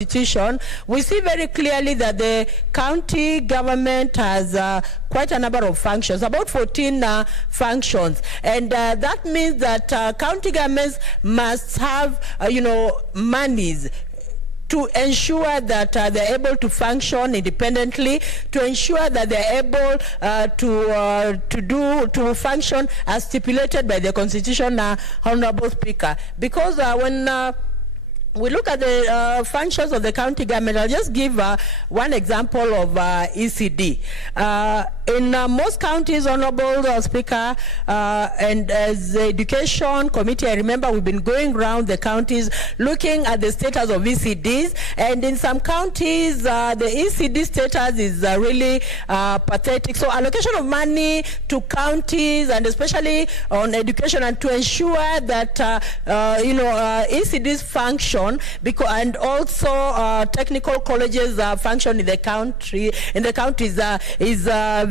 Constitution, we see very clearly that the county government has quite a number of functions, about 14 functions, and that means that county governments must have, monies to ensure that they're able to function independently, to ensure that they're able to function as stipulated by the Constitution, Honorable Speaker. Because when we look at the functions of the county government, I'll just give one example of ECD. In most counties, Honorable Speaker, and as the Education Committee, I remember we've been going around the counties looking at the status of ECDs, and in some counties, the ECD status is really pathetic. So allocation of money to counties, and especially on education, and to ensure that ECDs function, and also technical colleges function in the country, is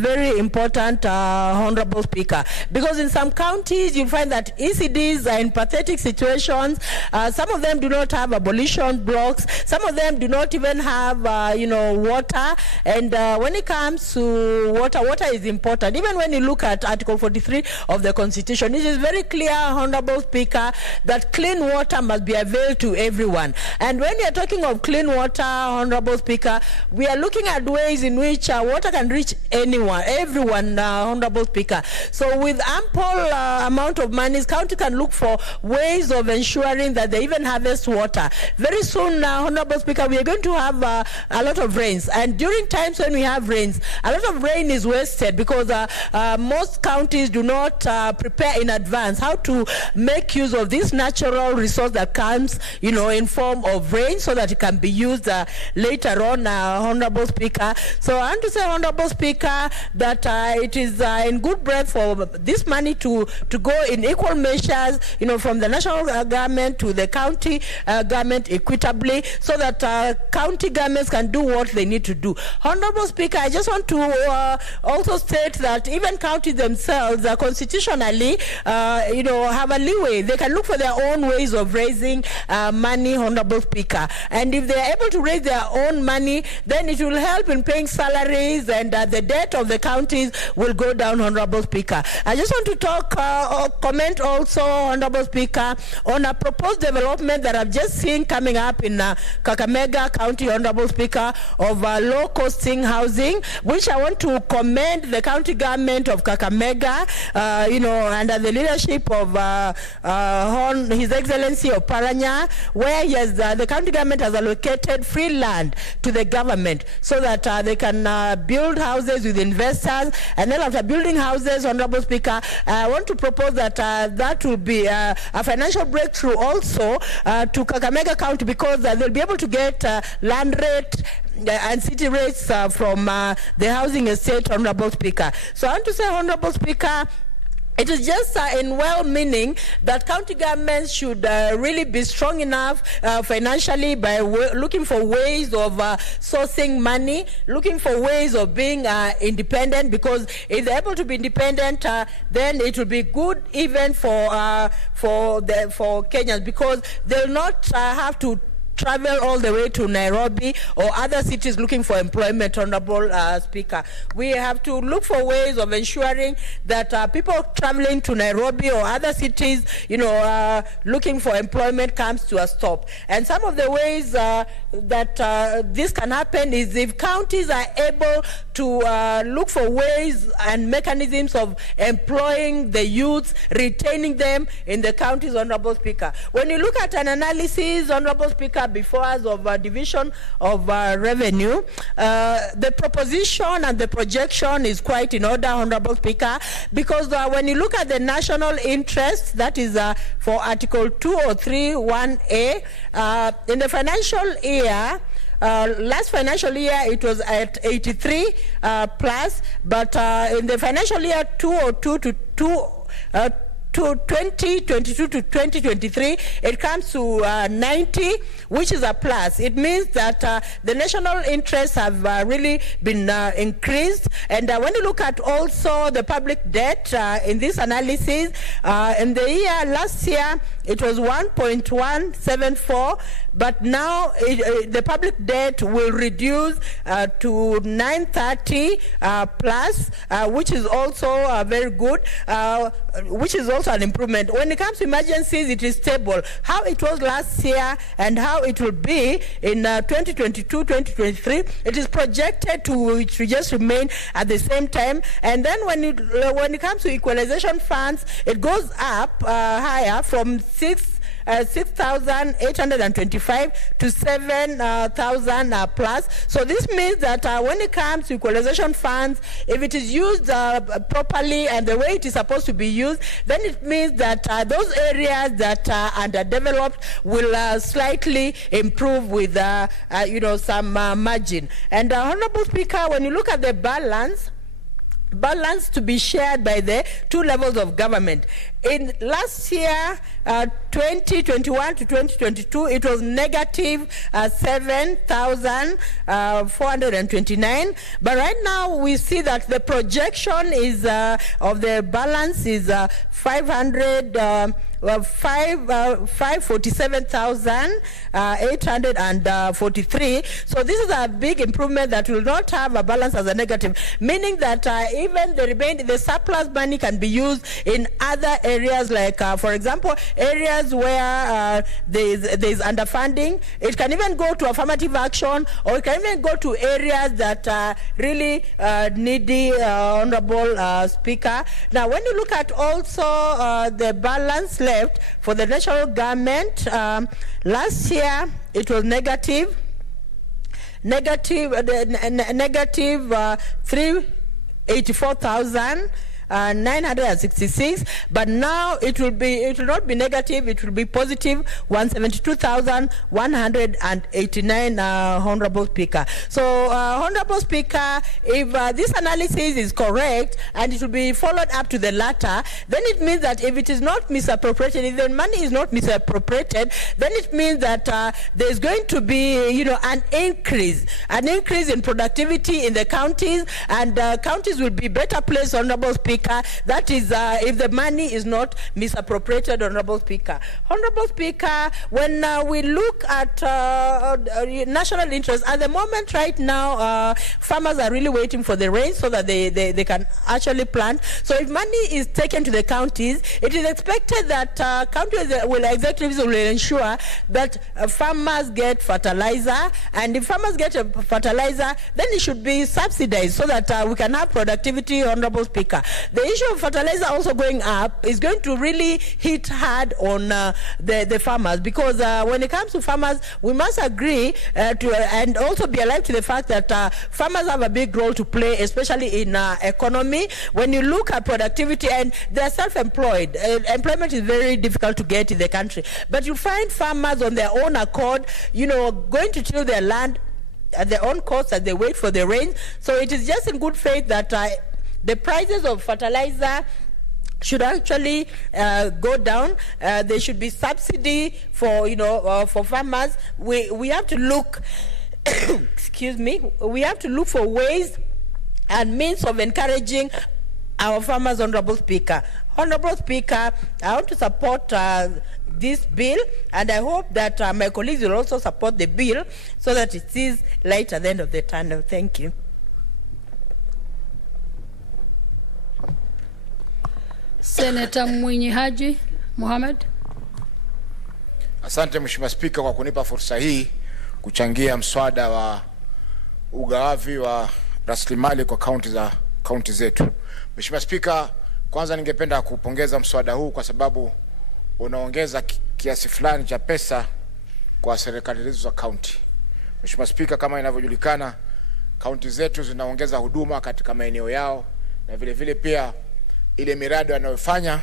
very important, Honorable Speaker, because in some counties you find that ECDs are in pathetic situations. Some of them do not have abolition blocks. Some of them do not even have, water. And when it comes to water is important. Even when you look at Article 43 of the Constitution, it is very clear, Honorable Speaker, that clean water must be availed to everyone. And when we are talking of clean water, Honorable Speaker, we are looking at ways in which water can reach everyone, Honorable Speaker. So with ample amount of money, county can look for ways of ensuring that they even harvest water. Very soon, Honorable Speaker, we are going to have a lot of rains. And during times when we have rains, a lot of rain is wasted because most counties do not prepare in advance how to make use of this natural resource that comes, in form of rain, so that it can be used later on, Honorable Speaker. So I want to say, Honorable Speaker, that it is in good breath for this money to go in equal measures, from the national government to the county government equitably, so that county governments can do what they need to do. Honorable Speaker, I just want to also state that even counties themselves constitutionally, have a leeway. They can look for their own ways of raising money, Honorable Speaker. And if they are able to raise their own money, then it will help in paying salaries, and the debt of the counties will go down, Honorable Speaker. I just want to comment also, Honorable Speaker, on a proposed development that I've just seen coming up in Kakamega County, Honorable Speaker, of low-costing housing, which I want to commend the county government of Kakamega, under the leadership of His Excellency of Paranya, where the county government has allocated free land to the government so that they can build houses with investors. And then after building houses, Honorable Speaker, I want to propose that that will be a financial breakthrough also to Kakamega County, because they'll be able to get land rate and city rates from the housing estate, Honorable Speaker. So I want to say, Honorable Speaker, it is just in well-meaning that county governments should really be strong enough financially by looking for ways of sourcing money, looking for ways of being independent, because if they're able to be independent, then it will be good even for Kenyans, because they'll not have to travel all the way to Nairobi or other cities looking for employment, Honorable Speaker. We have to look for ways of ensuring that people traveling to Nairobi or other cities, looking for employment comes to a stop. And some of the ways that this can happen is if counties are able to look for ways and mechanisms of employing the youth, retaining them in the counties, Honorable Speaker. When you look at an analysis, Honorable Speaker, before us of division of revenue, the proposition and the projection is quite in order, Honorable Speaker, because when you look at the national interest, that is for Article 2031A, in the financial year, last financial year it was at 83 plus, but in the financial year 2022 to 2023, it comes to 90, which is a plus. It means that the national interests have really been increased. And when you look at also the public debt in this analysis, in the year last year, it was 1.174, but now the public debt will reduce to 930 plus, which is also very good, which is also an improvement. When it comes to emergencies, it is stable. How it was last year and how it will be in 2022-2023, it is projected to just remain at the same time. And then when it comes to equalization funds, it goes up higher from 6,825 to 7,000 plus. So this means that when it comes to equalization funds, if it is used properly and the way it is supposed to be used, then it means that those areas that are underdeveloped will slightly improve with some margin. And Honorable Speaker, when you look at the balance to be shared by the two levels of government. In last year, 2021 to 2022, it was negative 7,429. But right now, we see that the projection is of the balance is 547,843. So this is a big improvement that will not have a balance as a negative, meaning that even the surplus money can be used in other areas, like for example, areas where there is underfunding. It can even go to affirmative action, or it can even go to areas that are really needy, Honorable Speaker. Now, when you look at also the balance left for the national government, last year it was negative 384,966, but now it will not be negative, it will be positive 172,189, Honorable Speaker. So Honorable Speaker, if this analysis is correct and it will be followed up to the latter, then it means that if it is not misappropriated, if the money is not misappropriated, then it means that there is going to be an increase in productivity in the counties, and counties will be better placed, Honorable Speaker. That is, if the money is not misappropriated, Honorable Speaker. Honorable Speaker, when we look at national interest, at the moment right now, farmers are really waiting for the rain so that they can actually plant. So if money is taken to the counties, it is expected that executives will ensure that farmers get fertilizer, and if farmers get a fertilizer, then it should be subsidized so that we can have productivity, Honorable Speaker. The issue of fertilizer also going up is going to really hit hard on the farmers, because when it comes to farmers, we must agree and also be alive to the fact that farmers have a big role to play, especially in economy. When you look at productivity, and they're self-employed, employment is very difficult to get in the country, but you find farmers on their own accord, going to till their land at their own cost as they wait for the rain. So it is just in good faith that the prices of fertilizer should actually go down. There should be subsidy for farmers. We have to look excuse me, we have to look for ways and means of encouraging our farmers, Honorable Speaker. Honorable Speaker, I want to support this bill, and I hope that my colleagues will also support the bill so that it sees light at the end of the tunnel. Thank you. Senator Mwinyi Haji Mohamed. Asante Mheshimiwa Spika kwa kunipa fursa hii kuchangia mswada wa ugawavi wa rasilimali kwa kaunti zetu. Mheshimiwa Spika, kwanza ningependa kupongeza mswada huu kwa sababu unaongeza kiasi fulani cha pesa kwa serikali hizo za kaunti. Mheshimiwa Spika, kama inavyojulikana, kaunti zetu zinaongeza huduma katika maeneo yao, na vile vile pia ile miradi wanayofanya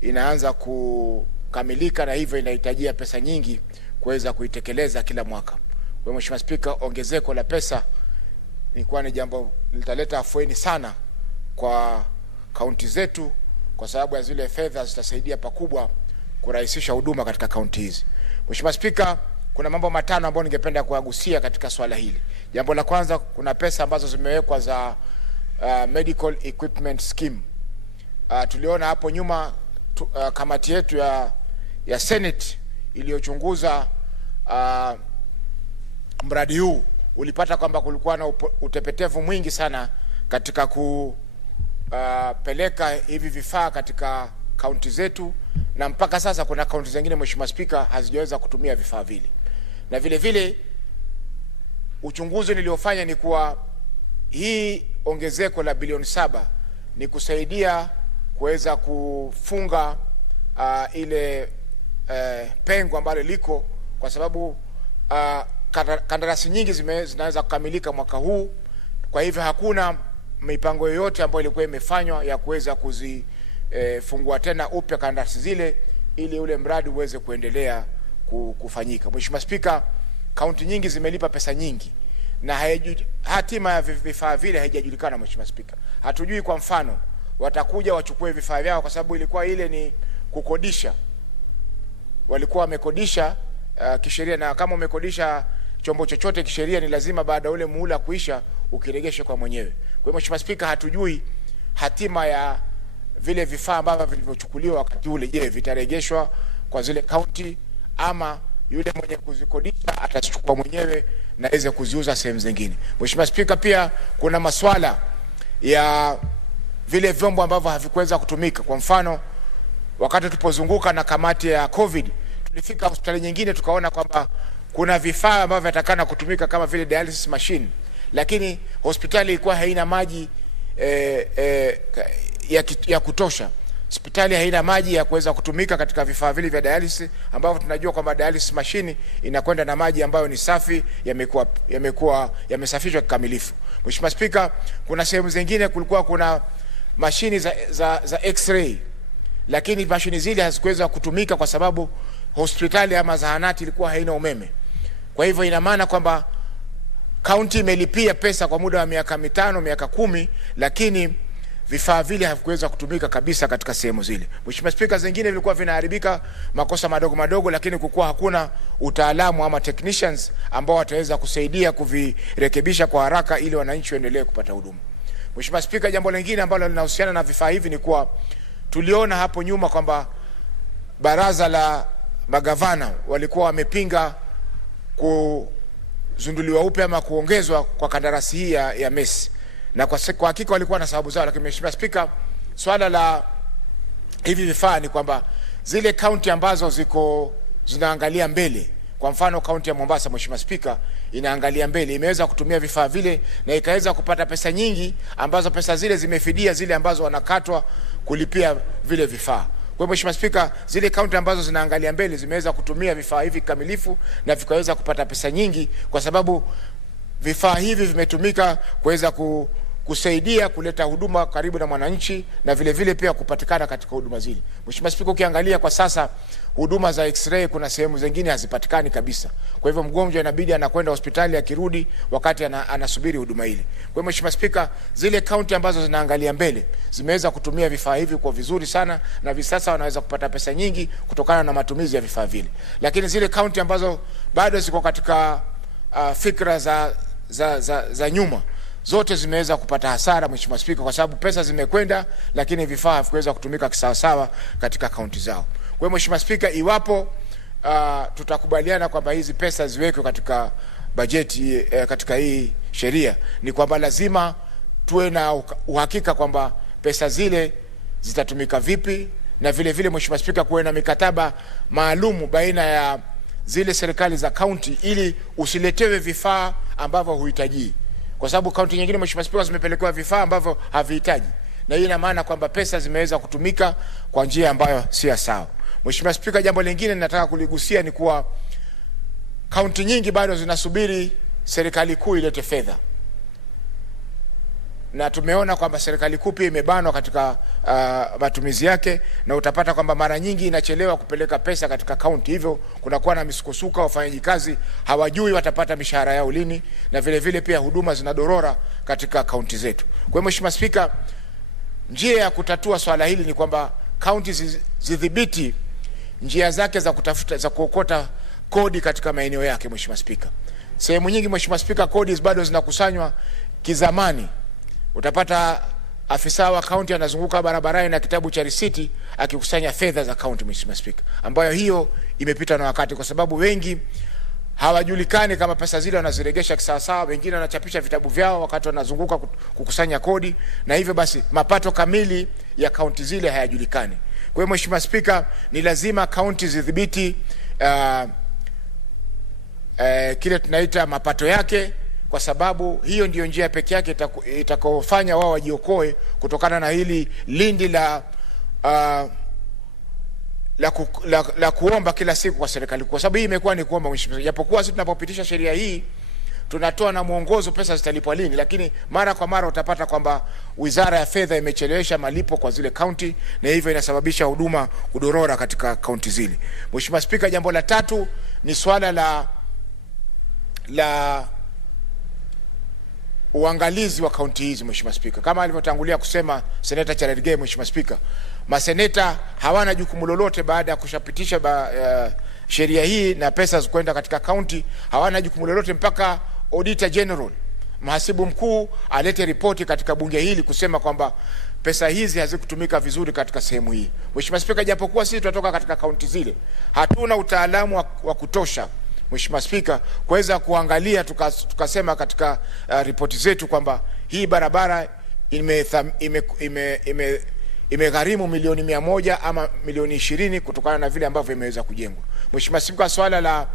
inaanza kukamilika, na hivyo inahitajia pesa nyingi kuweza kuitekeleza kila mwaka. Kwa Mheshimiwa Spika, ongezeko la pesa ni jambo litaleta afueni sana kwa kaunti zetu, kwa sababu ya zile fedha zitasaidia pakubwa kurahisisha huduma katika kaunti hizi. Mheshimiwa Spika, kuna mambo matano ambayo ningependa kuagusia katika swala hili. Jambo la kwanza, kuna pesa ambazo zimewekwa za medical equipment scheme. Tuliona hapo nyuma kamati yetu ya Senate iliyochunguza mradi huu ulipata kwamba kulikuwa na utepetevu mwingi sana katika kupeleka hivi vifaa katika kaunti zetu, na mpaka sasa kuna kaunti zingine Mheshimiwa Spika hazijaweza kutumia vifaa vile. Na vile vile uchunguzi niliofanya ni kuwa hii ongezeko la bilioni 7 ni kusaidia kuweza kufunga ile pengo ambalo liko, kwa sababu kandarasi nyingi zinaweza kukamilika mwaka huu. Kwa hivyo hakuna mipango yoyote ambayo ilikuwa imefanywa ya kuweza kuzifungua tena upya kandarasi zile ili ule mradi uweze kuendelea kufanyika. Mheshimiwa Spika, kaunti nyingi zimelipa pesa nyingi na hatima ya vifaa vile haijajulikana. Mheshimiwa Spika, hatujui kwa mfano watakuja wachukue vifaa vyao, kwa sababu ilikuwa ile ni kukodisha, walikuwa wamekodisha kisheria, na kama umekodisha chombo chochote kisheria ni lazima baada ule muhula kuisha ukiregeshe kwa mwenyewe. Kwa hiyo Mheshimiwa Spika, hatujui hatima ya vile vifaa ambavyo vilivyochukuliwa wakati ule. Je, vitarejeshwa kwa zile kaunti ama yule mwenye kuzikodisha atachukua mwenyewe na aweze kuziuza sehemu zingine? Mheshimiwa Spika, pia kuna masuala ya vile vyombo ambavyo havikuweza kutumika. Kwa mfano, wakati tulipozunguka na kamati ya COVID, tulifika hospitali nyingine tukaona kwamba kuna vifaa ambavyo vitakana kutumika kama vile dialysis machine, lakini hospitali ilikuwa haina maji ya kutosha. Hospitali haina maji ya kuweza kutumika katika vifaa vile vya dialysis, ambavyo tunajua kwamba dialysis machine inakwenda na maji ambayo ni safi, yamesafishwa kikamilifu. Mheshimiwa Spika, kuna sehemu zingine kulikuwa kuna mashini za x-ray, lakini mashini zile hazikuweza kutumika kwa sababu hospitali ama zahanati ilikuwa haina umeme. Kwa hivyo ina maana kwamba kaunti imelipia pesa kwa muda wa miaka 5, miaka 10, lakini vifaa vile havikuweza kutumika kabisa katika sehemu zile. Mheshimiwa Spika, zingine vilikuwa vinaharibika makosa madogo madogo, lakini kulikuwa hakuna utaalamu ama technicians ambao wataweza kusaidia kuvirekebisha kwa haraka ili wananchi waendelee kupata huduma. Mheshimiwa Spika, jambo lingine ambalo linahusiana na vifaa hivi ni kuwa tuliona hapo nyuma kwamba baraza la magavana walikuwa wamepinga kuzunduliwa upya ama kuongezwa kwa kandarasi hii ya MES, na kwa hakika walikuwa na sababu zao. Lakini Mheshimiwa Spika, swala la hivi vifaa ni kwamba zile kaunti ambazo zinaangalia mbele, kwa mfano kaunti ya Mombasa, Mheshimiwa Spika, inaangalia mbele, imeweza kutumia vifaa vile na ikaweza kupata pesa nyingi, ambazo pesa zile zimefidia zile ambazo wanakatwa kulipia vile vifaa. Kwa Mheshimiwa Spika, zile kaunti ambazo zinaangalia mbele zimeweza kutumia vifaa hivi kamilifu na vikaweza kupata pesa nyingi, kwa sababu vifaa hivi vimetumika kuweza kusaidia kuleta huduma karibu na mwananchi na vile vile pia kupatikana katika huduma zile. Mheshimiwa Spika, ukiangalia kwa sasa huduma za x-ray kuna sehemu zingine hazipatikani kabisa. Kwa hivyo mgonjwa inabidi anakwenda hospitali akirudi wakati anasubiri huduma ile. Kwa hivyo Mheshimiwa Spika, zile kaunti ambazo zinaangalia mbele zimeweza kutumia vifaa hivi kwa vizuri sana, na hivi sasa wanaweza kupata pesa nyingi kutokana na matumizi ya vifaa vile. Lakini zile kaunti ambazo bado ziko katika fikra za nyuma, zote zimeweza kupata hasara Mheshimiwa Spika, kwa sababu pesa zimekwenda lakini vifaa havikuweza kutumika kisawasawa katika kaunti zao. Kwa hiyo Mheshimiwa Spika, iwapo tutakubaliana kwamba hizi pesa ziwekwe katika bajeti katika hii sheria, ni kwamba lazima tuwe na uhakika kwamba pesa zile zitatumika vipi, na vile vile Mheshimiwa Spika, kuwe na mikataba maalumu baina ya zile serikali za kaunti ili usiletewe vifaa ambavyo huhitaji, kwa sababu kaunti nyingine Mheshimiwa Spika zimepelekewa vifaa ambavyo havihitaji, na hii ina maana kwamba pesa zimeweza kutumika kwa njia ambayo si sawa. Mheshimiwa Spika, jambo lingine ninataka kuligusia ni kuwa kaunti nyingi bado zinasubiri serikali kuu ilete fedha, na tumeona kwamba serikali kuu pia imebanwa katika matumizi yake, na utapata kwamba mara nyingi inachelewa kupeleka pesa katika kaunti, hivyo kunakuwa na misukosuko, wafanyaji kazi hawajui watapata mishahara yao lini, na vile vile pia huduma zinadorora katika kaunti zetu. Kwa hiyo Mheshimiwa Spika, njia ya kutatua swala hili ni kwamba kaunti zidhibiti njia zake za kuokota kodi katika maeneo yake. Mheshimiwa Spika, sehemu nyingi Mheshimiwa Spika, kodi bado zinakusanywa kizamani. Utapata afisa wa kaunti anazunguka barabarani na kitabu cha risiti akikusanya fedha za county, Mheshimiwa Spika, ambayo hiyo imepita na wakati, kwa sababu wengi hawajulikani kama pesa zile wanaziregesha kisawasawa. Wengine wanachapisha vitabu vyao wakati wanazunguka kukusanya kodi, na hivyo basi mapato kamili ya kaunti zile hayajulikani. Kwa hiyo Mheshimiwa Spika, ni lazima kaunti zidhibiti kile tunaita mapato yake, kwa sababu hiyo ndiyo njia pekee yake itakayofanya wao wajiokoe kutokana na hili lindi la kuomba kila siku kwa serikali, kwa sababu hii imekuwa ni kuomba, Mheshimiwa. Japokuwa sisi tunapopitisha sheria hii tunatoa na mwongozo pesa zitalipwa lini, lakini mara kwa mara utapata kwamba Wizara ya Fedha imechelewesha malipo kwa zile county, na hivyo inasababisha huduma kudorora katika county zile. Mheshimiwa Spika, jambo la tatu ni swala la uangalizi wa kaunti hizi, Mheshimiwa Spika. Kama alivyotangulia kusema Seneta Cherargei, Mheshimiwa Spika, maseneta hawana jukumu lolote baada ya kushapitisha sheria hii na pesa zikwenda katika kaunti, hawana jukumu lolote mpaka Auditor General, mhasibu mkuu, alete ripoti katika bunge hili kusema kwamba pesa hizi hazikutumika vizuri katika sehemu hii. Mheshimiwa Spika, japokuwa sisi tunatoka katika kaunti zile, hatuna utaalamu wa kutosha, Mheshimiwa Spika, kuweza kuangalia tukasema katika ripoti zetu kwamba hii barabara imegharimu milioni 100 ama milioni 20 kutokana na vile ambavyo imeweza kujengwa. Mheshimiwa Spika, swala la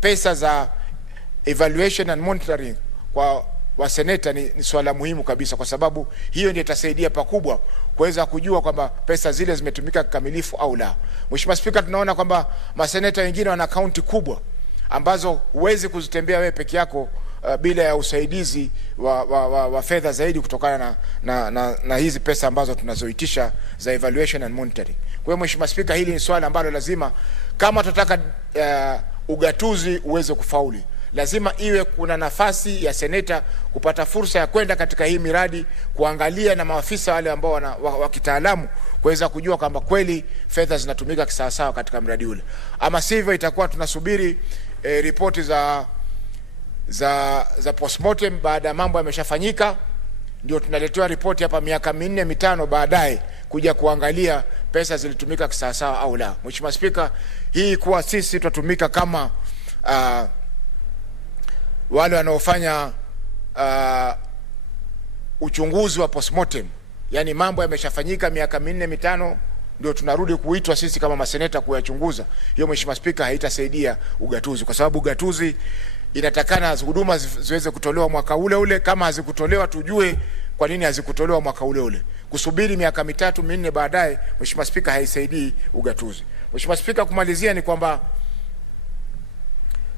pesa za evaluation and monitoring kwa waseneta ni swala muhimu kabisa, kwa sababu hiyo ndiyo itasaidia pakubwa kuweza kujua kwamba pesa zile zimetumika kikamilifu au la. Mheshimiwa Spika, tunaona kwamba maseneta wengine wana kaunti kubwa ambazo huwezi kuzitembea wewe peke yako bila ya usaidizi wa fedha zaidi kutokana na hizi pesa ambazo tunazoitisha za evaluation and monitoring. Kwa hiyo Mheshimiwa Spika, hili ni swala ambalo lazima, kama tunataka ugatuzi uweze kufauli, lazima iwe kuna nafasi ya seneta kupata fursa ya kwenda katika hii miradi, kuangalia na maafisa wale ambao wa kitaalamu kuweza kujua kwamba kweli fedha zinatumika kisawasawa katika mradi ule. Ama sivyo itakuwa tunasubiri ripoti za postmortem baada ya mambo yameshafanyika, ndio tunaletewa ripoti hapa miaka 4-5 baadaye kuja kuangalia pesa zilitumika kisawasawa au la. Mheshimiwa Spika, hii kuwa sisi tutatumika kama wale wanaofanya uchunguzi wa postmortem, yani mambo yameshafanyika miaka 4-5 ndio tunarudi kuitwa sisi kama maseneta kuyachunguza. Hiyo Mheshimiwa Spika, haitasaidia ugatuzi, kwa sababu ugatuzi inatakana huduma ziweze kutolewa mwaka ule ule. Kama hazikutolewa tujue kwa nini hazikutolewa mwaka ule ule. Kusubiri miaka 3-4 baadaye, Mheshimiwa Spika, haisaidii ugatuzi. Mheshimiwa Spika, kumalizia ni kwamba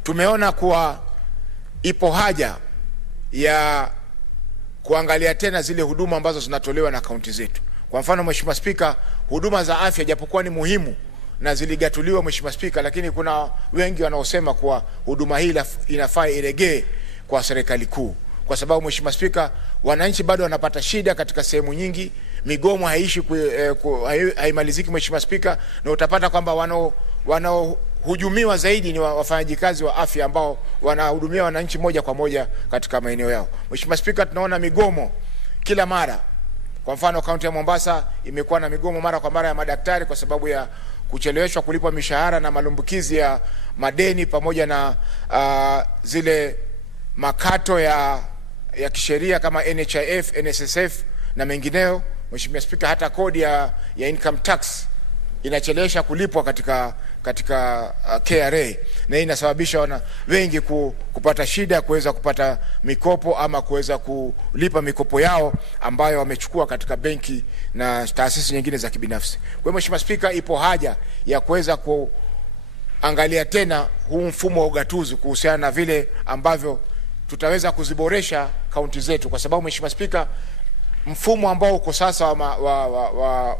tumeona kuwa ipo haja ya kuangalia tena zile huduma ambazo zinatolewa na kaunti zetu. Kwa mfano Mheshimiwa Spika, huduma za afya japokuwa ni muhimu na ziligatuliwa Mheshimiwa Spika, lakini kuna wengi wanaosema kuwa huduma hii inafaa iregee kwa serikali kuu, kwa sababu Mheshimiwa Spika, wananchi bado wanapata shida katika sehemu nyingi, migomo haimaliziki Mheshimiwa Spika, na utapata kwamba wanaohujumiwa zaidi ni wafanyaji kazi wa afya ambao wanahudumia wananchi moja kwa moja katika maeneo yao. Mheshimiwa Spika, tunaona migomo kila mara. Kwa mfano kaunti ya Mombasa imekuwa na migomo mara kwa mara ya madaktari kwa sababu ya kucheleweshwa kulipwa mishahara na malumbukizi ya madeni pamoja na zile makato ya kisheria kama NHIF, NSSF na mengineo. Mheshimiwa Spika, hata kodi ya income tax inachelewesha kulipwa katika KRA, na hii inasababisha wengi kupata shida ya kuweza kupata mikopo ama kuweza kulipa mikopo yao ambayo wamechukua katika benki na taasisi nyingine za kibinafsi. Kwa hiyo Mheshimiwa Spika, ipo haja ya kuweza kuangalia tena huu mfumo wa ugatuzi kuhusiana na vile ambavyo tutaweza kuziboresha kaunti zetu, kwa sababu Mheshimiwa Spika, mfumo ambao uko sasa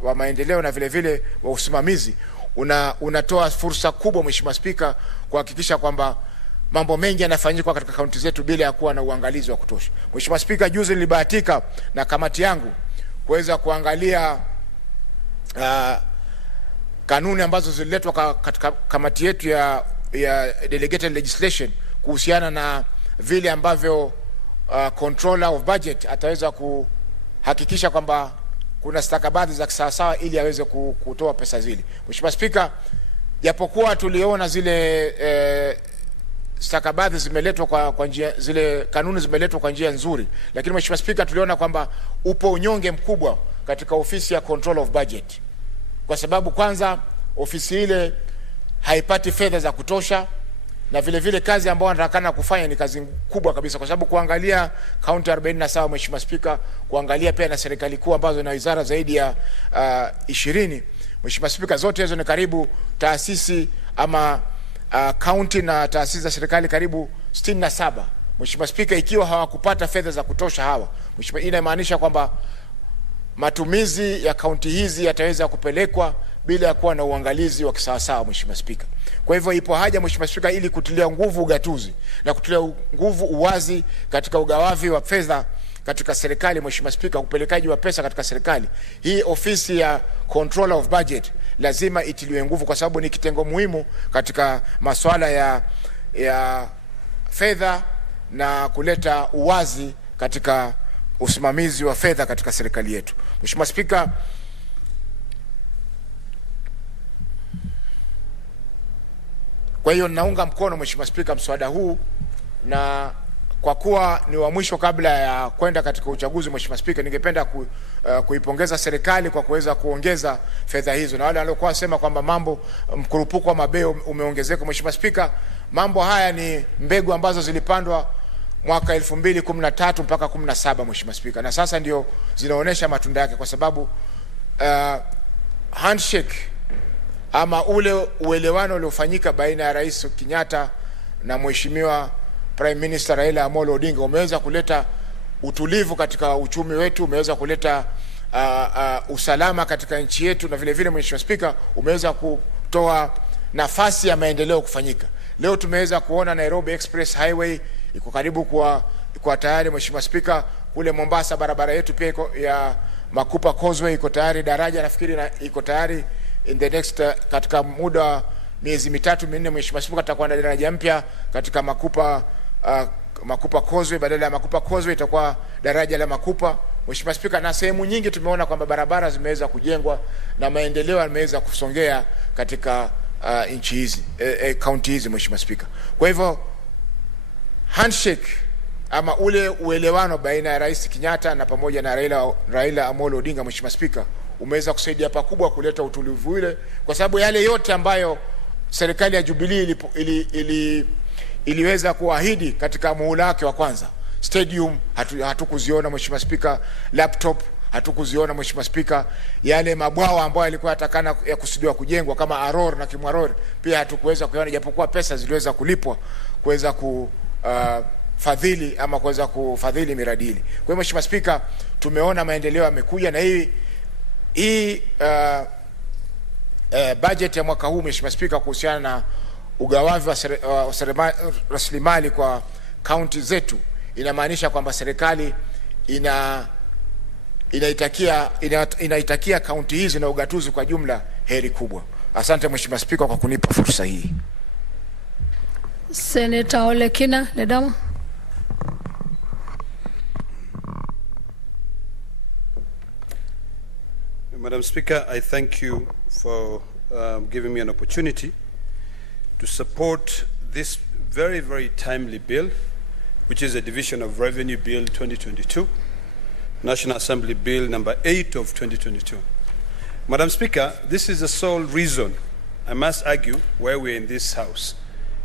wa maendeleo na vile vile wa usimamizi unatoa fursa kubwa Mheshimiwa Spika kuhakikisha kwamba mambo mengi yanafanyika katika kaunti zetu bila ya kuwa na uangalizi wa kutosha. Mheshimiwa Spika, juzi nilibahatika na kamati yangu kuweza kuangalia kanuni ambazo zililetwa katika kamati yetu ya delegated legislation kuhusiana na vile ambavyo controller of budget ataweza kuhakikisha kwamba kuna stakabadhi za kisawasawa ili aweze kutoa pesa zile. Mheshimiwa Spika, japokuwa tuliona zile stakabadhi zimeletwa kwa njia, zile kanuni zimeletwa kwa njia nzuri, lakini Mheshimiwa Spika, tuliona kwamba upo unyonge mkubwa katika ofisi ya control of budget, kwa sababu kwanza ofisi ile haipati fedha za kutosha, na vile vile kazi ambayo wanatakana kufanya ni kazi kubwa kabisa, kwa sababu kuangalia kaunti 47 Mheshimiwa Spika, kuangalia pia na serikali kuu ambazo na wizara zaidi ya 20, Mheshimiwa Spika, zote hizo ni karibu taasisi ama kaunti na taasisi za serikali karibu 67. Mheshimiwa Spika, ikiwa hawakupata fedha za kutosha hawa, Mheshimiwa, inamaanisha kwamba matumizi ya kaunti hizi yataweza kupelekwa bila ya kuwa na uangalizi wa kisawasawa, Mheshimiwa Spika. Kwa hivyo ipo haja, Mheshimiwa Spika, ili kutilia nguvu ugatuzi na kutilia nguvu uwazi katika ugawavi wa fedha katika serikali, Mheshimiwa Spika, upelekaji wa pesa katika serikali, hii ofisi ya controller of budget lazima itiliwe nguvu, kwa sababu ni kitengo muhimu katika masuala ya fedha na kuleta uwazi katika usimamizi wa fedha katika serikali yetu. Mheshimiwa Spika, kwa hiyo naunga mkono, Mheshimiwa Spika, mswada huu, na kwa kuwa ni wa mwisho kabla ya kwenda katika uchaguzi, Mheshimiwa Spika, ningependa kuipongeza serikali kwa kuweza kuongeza fedha hizo, na wale waliokuwa wasema kwamba mambo mkurupuko wa mabeo umeongezeka, Mheshimiwa Spika, mambo haya ni mbegu ambazo zilipandwa mwaka 2013 mpaka 17, Mheshimiwa Spika, na sasa ndio zinaonesha matunda yake, kwa sababu handshake ama ule uelewano uliofanyika baina ya Rais Kenyatta na Mheshimiwa Prime Minister Raila Amolo Odinga umeweza kuleta utulivu katika uchumi wetu, umeweza kuleta usalama katika nchi yetu, na vile vile, Mheshimiwa Spika, umeweza kutoa nafasi ya maendeleo kufanyika. Leo tumeweza kuona Nairobi Express Highway iko karibu kwa tayari, Mheshimiwa Spika. Kule Mombasa barabara yetu pia ya Makupa Causeway iko tayari, daraja nafikiri iko tayari in the next katika muda miezi 3-4, Mheshimiwa Spika, tutakuwa na daraja mpya katika Makupa Causeway. Badala ya Makupa Causeway itakuwa daraja la Makupa, Mheshimiwa Spika, na sehemu nyingi tumeona kwamba barabara zimeweza kujengwa na maendeleo yameweza kusongea katika nchi hizi county hizi, Mheshimiwa Spika. Kwa hivyo handshake ama ule uelewano baina ya Rais Kenyatta na pamoja na Raila Amolo Odinga, Mheshimiwa Spika, umeweza kusaidia pakubwa kuleta utulivu ile, kwa sababu yale yote ambayo serikali ya Jubilee iliweza kuahidi katika muhula wake wa kwanza, stadium hatukuziona, Mheshimiwa Spika, laptop hatukuziona, Mheshimiwa Spika, yale mabwawa ambayo yalikuwa yatakana ya kusudiwa kujengwa kama Aror na Kimwaror pia hatukuweza kuona, japokuwa pesa ziliweza kulipwa kuweza fadhili ama kuweza kufadhili miradi ile. Kwa hiyo, Mheshimiwa Spika, tumeona maendeleo yamekuja, na hii budget ya mwaka huu, Mheshimiwa Spika, kuhusiana na ugawavi wa rasilimali kwa kaunti zetu, inamaanisha kwamba serikali inaitakia kaunti hizi na ugatuzi kwa jumla heri kubwa. Asante Mheshimiwa Spika kwa kunipa fursa hii. Senator Ole Kina Ledama. Madam Speaker, I thank you for giving me an opportunity to support this very, very timely bill, which is a Division of Revenue Bill 2022, National Assembly Bill number 8 of 2022. Madam Speaker, this is the sole reason, I must argue, why we're in this House,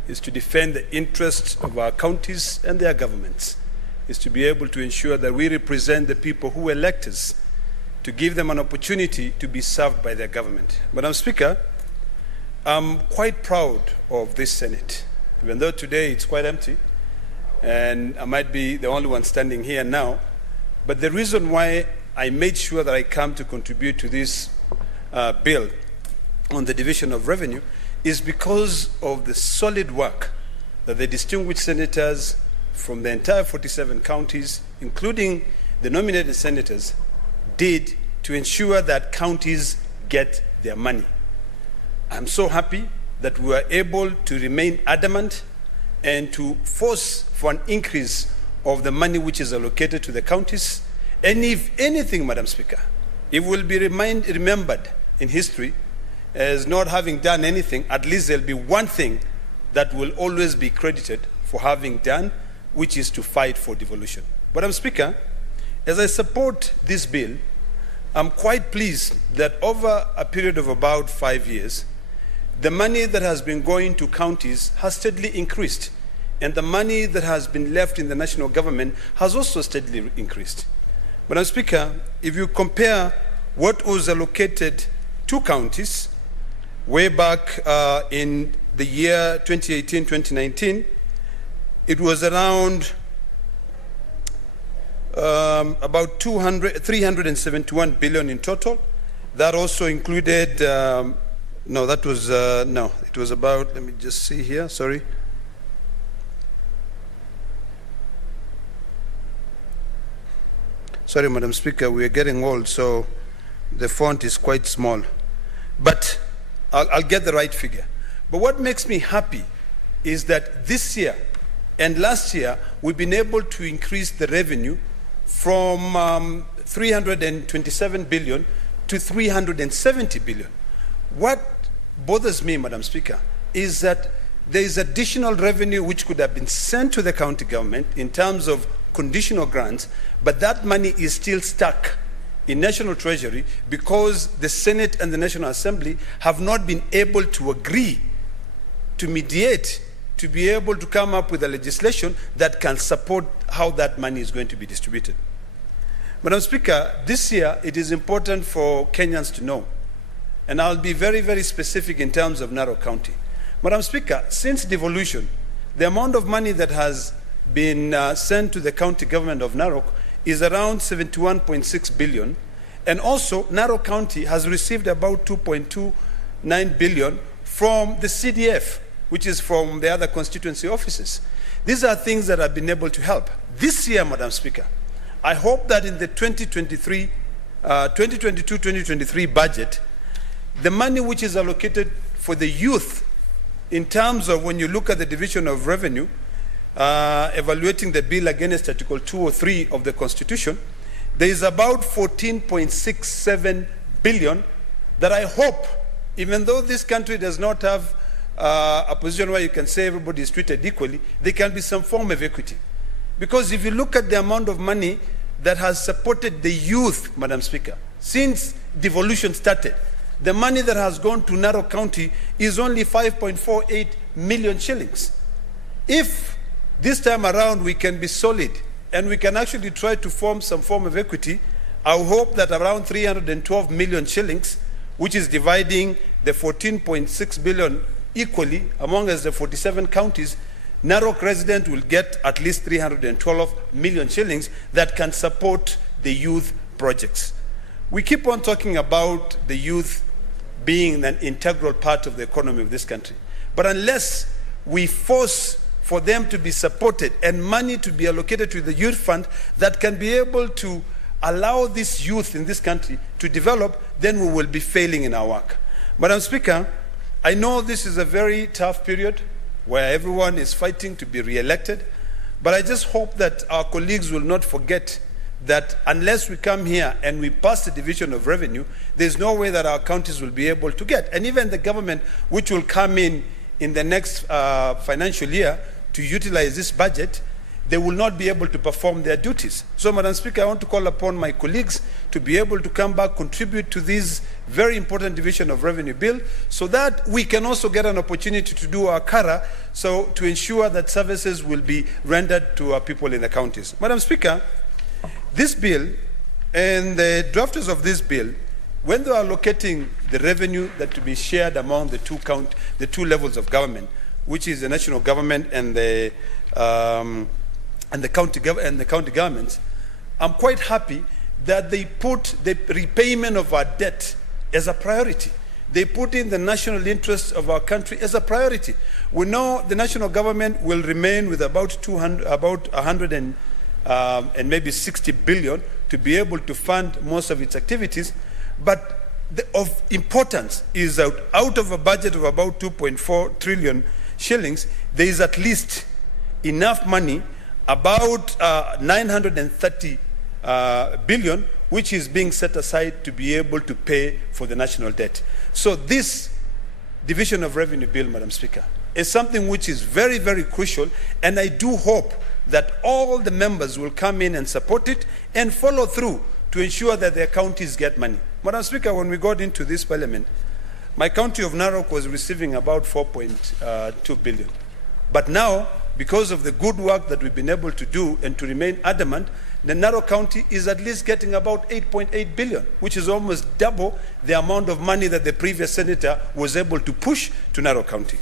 is to defend the interests of our counties and their governments, is to be able to ensure that we represent the people who elect us, to give them an opportunity to be served by their government. Madam Speaker, I'm quite proud of this Senate, even though today it's quite empty, and I might be the only one standing here now. But the reason why I made sure that I come to contribute to this bill on the division of revenue is because of the solid work that the distinguished senators from the entire 47 counties, including the nominated senators, did to ensure that counties get their money. I'm so happy that we were able to remain adamant and to force for an increase of the money which is allocated to the counties. And if anything, Madam Speaker, if we'll be remembered in history as not having done anything, at least there'll be one thing that will always be credited for having done, which is to fight for devolution. Madam Speaker, as I support this bill, I'm quite pleased that over a period of about 5 years, the money that has been going to counties has steadily increased, and the money that has been left in the national government has also steadily increased. Madam Speaker, if you compare what was allocated to counties way back in the year 2018-2019, it was around about 371 billion in total. That also included, it was about, let me just see here, sorry. Sorry, Madam Speaker, we are getting old, so the font is quite small. But I'll get the right figure. But what makes me happy is that this year and last year, we've been able to increase the revenue from 327 billion to 370 billion. What bothers me, Madam Speaker, is that there is additional revenue which could have been sent to the county government in terms of conditional grants, but that money is still stuck in National Treasury because the Senate and the National Assembly have not been able to agree to mediate to be able to come up with a legislation that can support how that money is going to be distributed. Madam Speaker, this year it is important for Kenyans to know, and I'll be very, very specific in terms of Narok County. Madam Speaker, since devolution, the amount of money that has been sent to the county government of Narok is around 71.6 billion, and also Narok County has received about 2.29 billion from the CDF, which is from the other constituency offices. These are things that have been able to help. This year, Madam Speaker, I hope that in the 2022-2023 budget, the money which is allocated for the youth, in terms of when you look at the division of revenue, evaluating the bill against Article 203 of the Constitution, there is about 14.67 billion that I hope, even though this country does not have a position where you can say everybody is treated equally, there can be some form of equity. Because if you look at the amount of money that has supported the youth, Madam Speaker, since devolution started, the money that has gone to Narok County is only 5.48 million shillings. If this time around we can be solid and we can actually try to form some form of equity, I hope that around 312 million shillings, which is dividing the 14.6 billion equally among us the 47 counties, Narok resident will get at least 312 million shillings that can support the youth projects. We keep on talking about the youth being an integral part of the economy of this country. But unless we force for them to be supported and money to be allocated to the youth fund that can be able to allow this youth in this country to develop, then we will be failing in our work. Madam Speaker, I know this is a very tough period where everyone is fighting to be re-elected, but I just hope that our colleagues will not forget that unless we come here and we pass the division of revenue, there's no way that our counties will be able to get. And even the government, which will come in the next financial year to utilize this budget, they will not be able to perform their duties. So, Madam Speaker, I want to call upon my colleagues to be able to come back, contribute to this very important division of revenue bill, so that we can also get an opportunity to do our kara, so to ensure that services will be rendered to our people in the counties. Madam Speaker, this bill and the drafters of this bill, when they are allocating the revenue that to be shared among the two levels of government, which is the national government and the county governments, I'm quite happy that they put the repayment of our debt as a priority. They put in the national interests of our country as a priority. We know the national government will remain with about 100 and maybe 60 billion to be able to fund most of its activities, but of importance is that out of a budget of about 2.4 trillion shillings, there is at least enough money, about 930 billion, which is being set aside to be able to pay for the national debt. So this division of revenue bill, Madam Speaker, is something which is very, very crucial, and I do hope that all the members will come in and support it and follow through to ensure that their counties get money. Madam Speaker, when we got into this parliament, my county of Narok was receiving about 4.2 billion. But now, because of the good work that we've been able to do and to remain adamant, the Narok County is at least getting about 8.8 billion, which is almost double the amount of money that the previous senator was able to push to Narok County.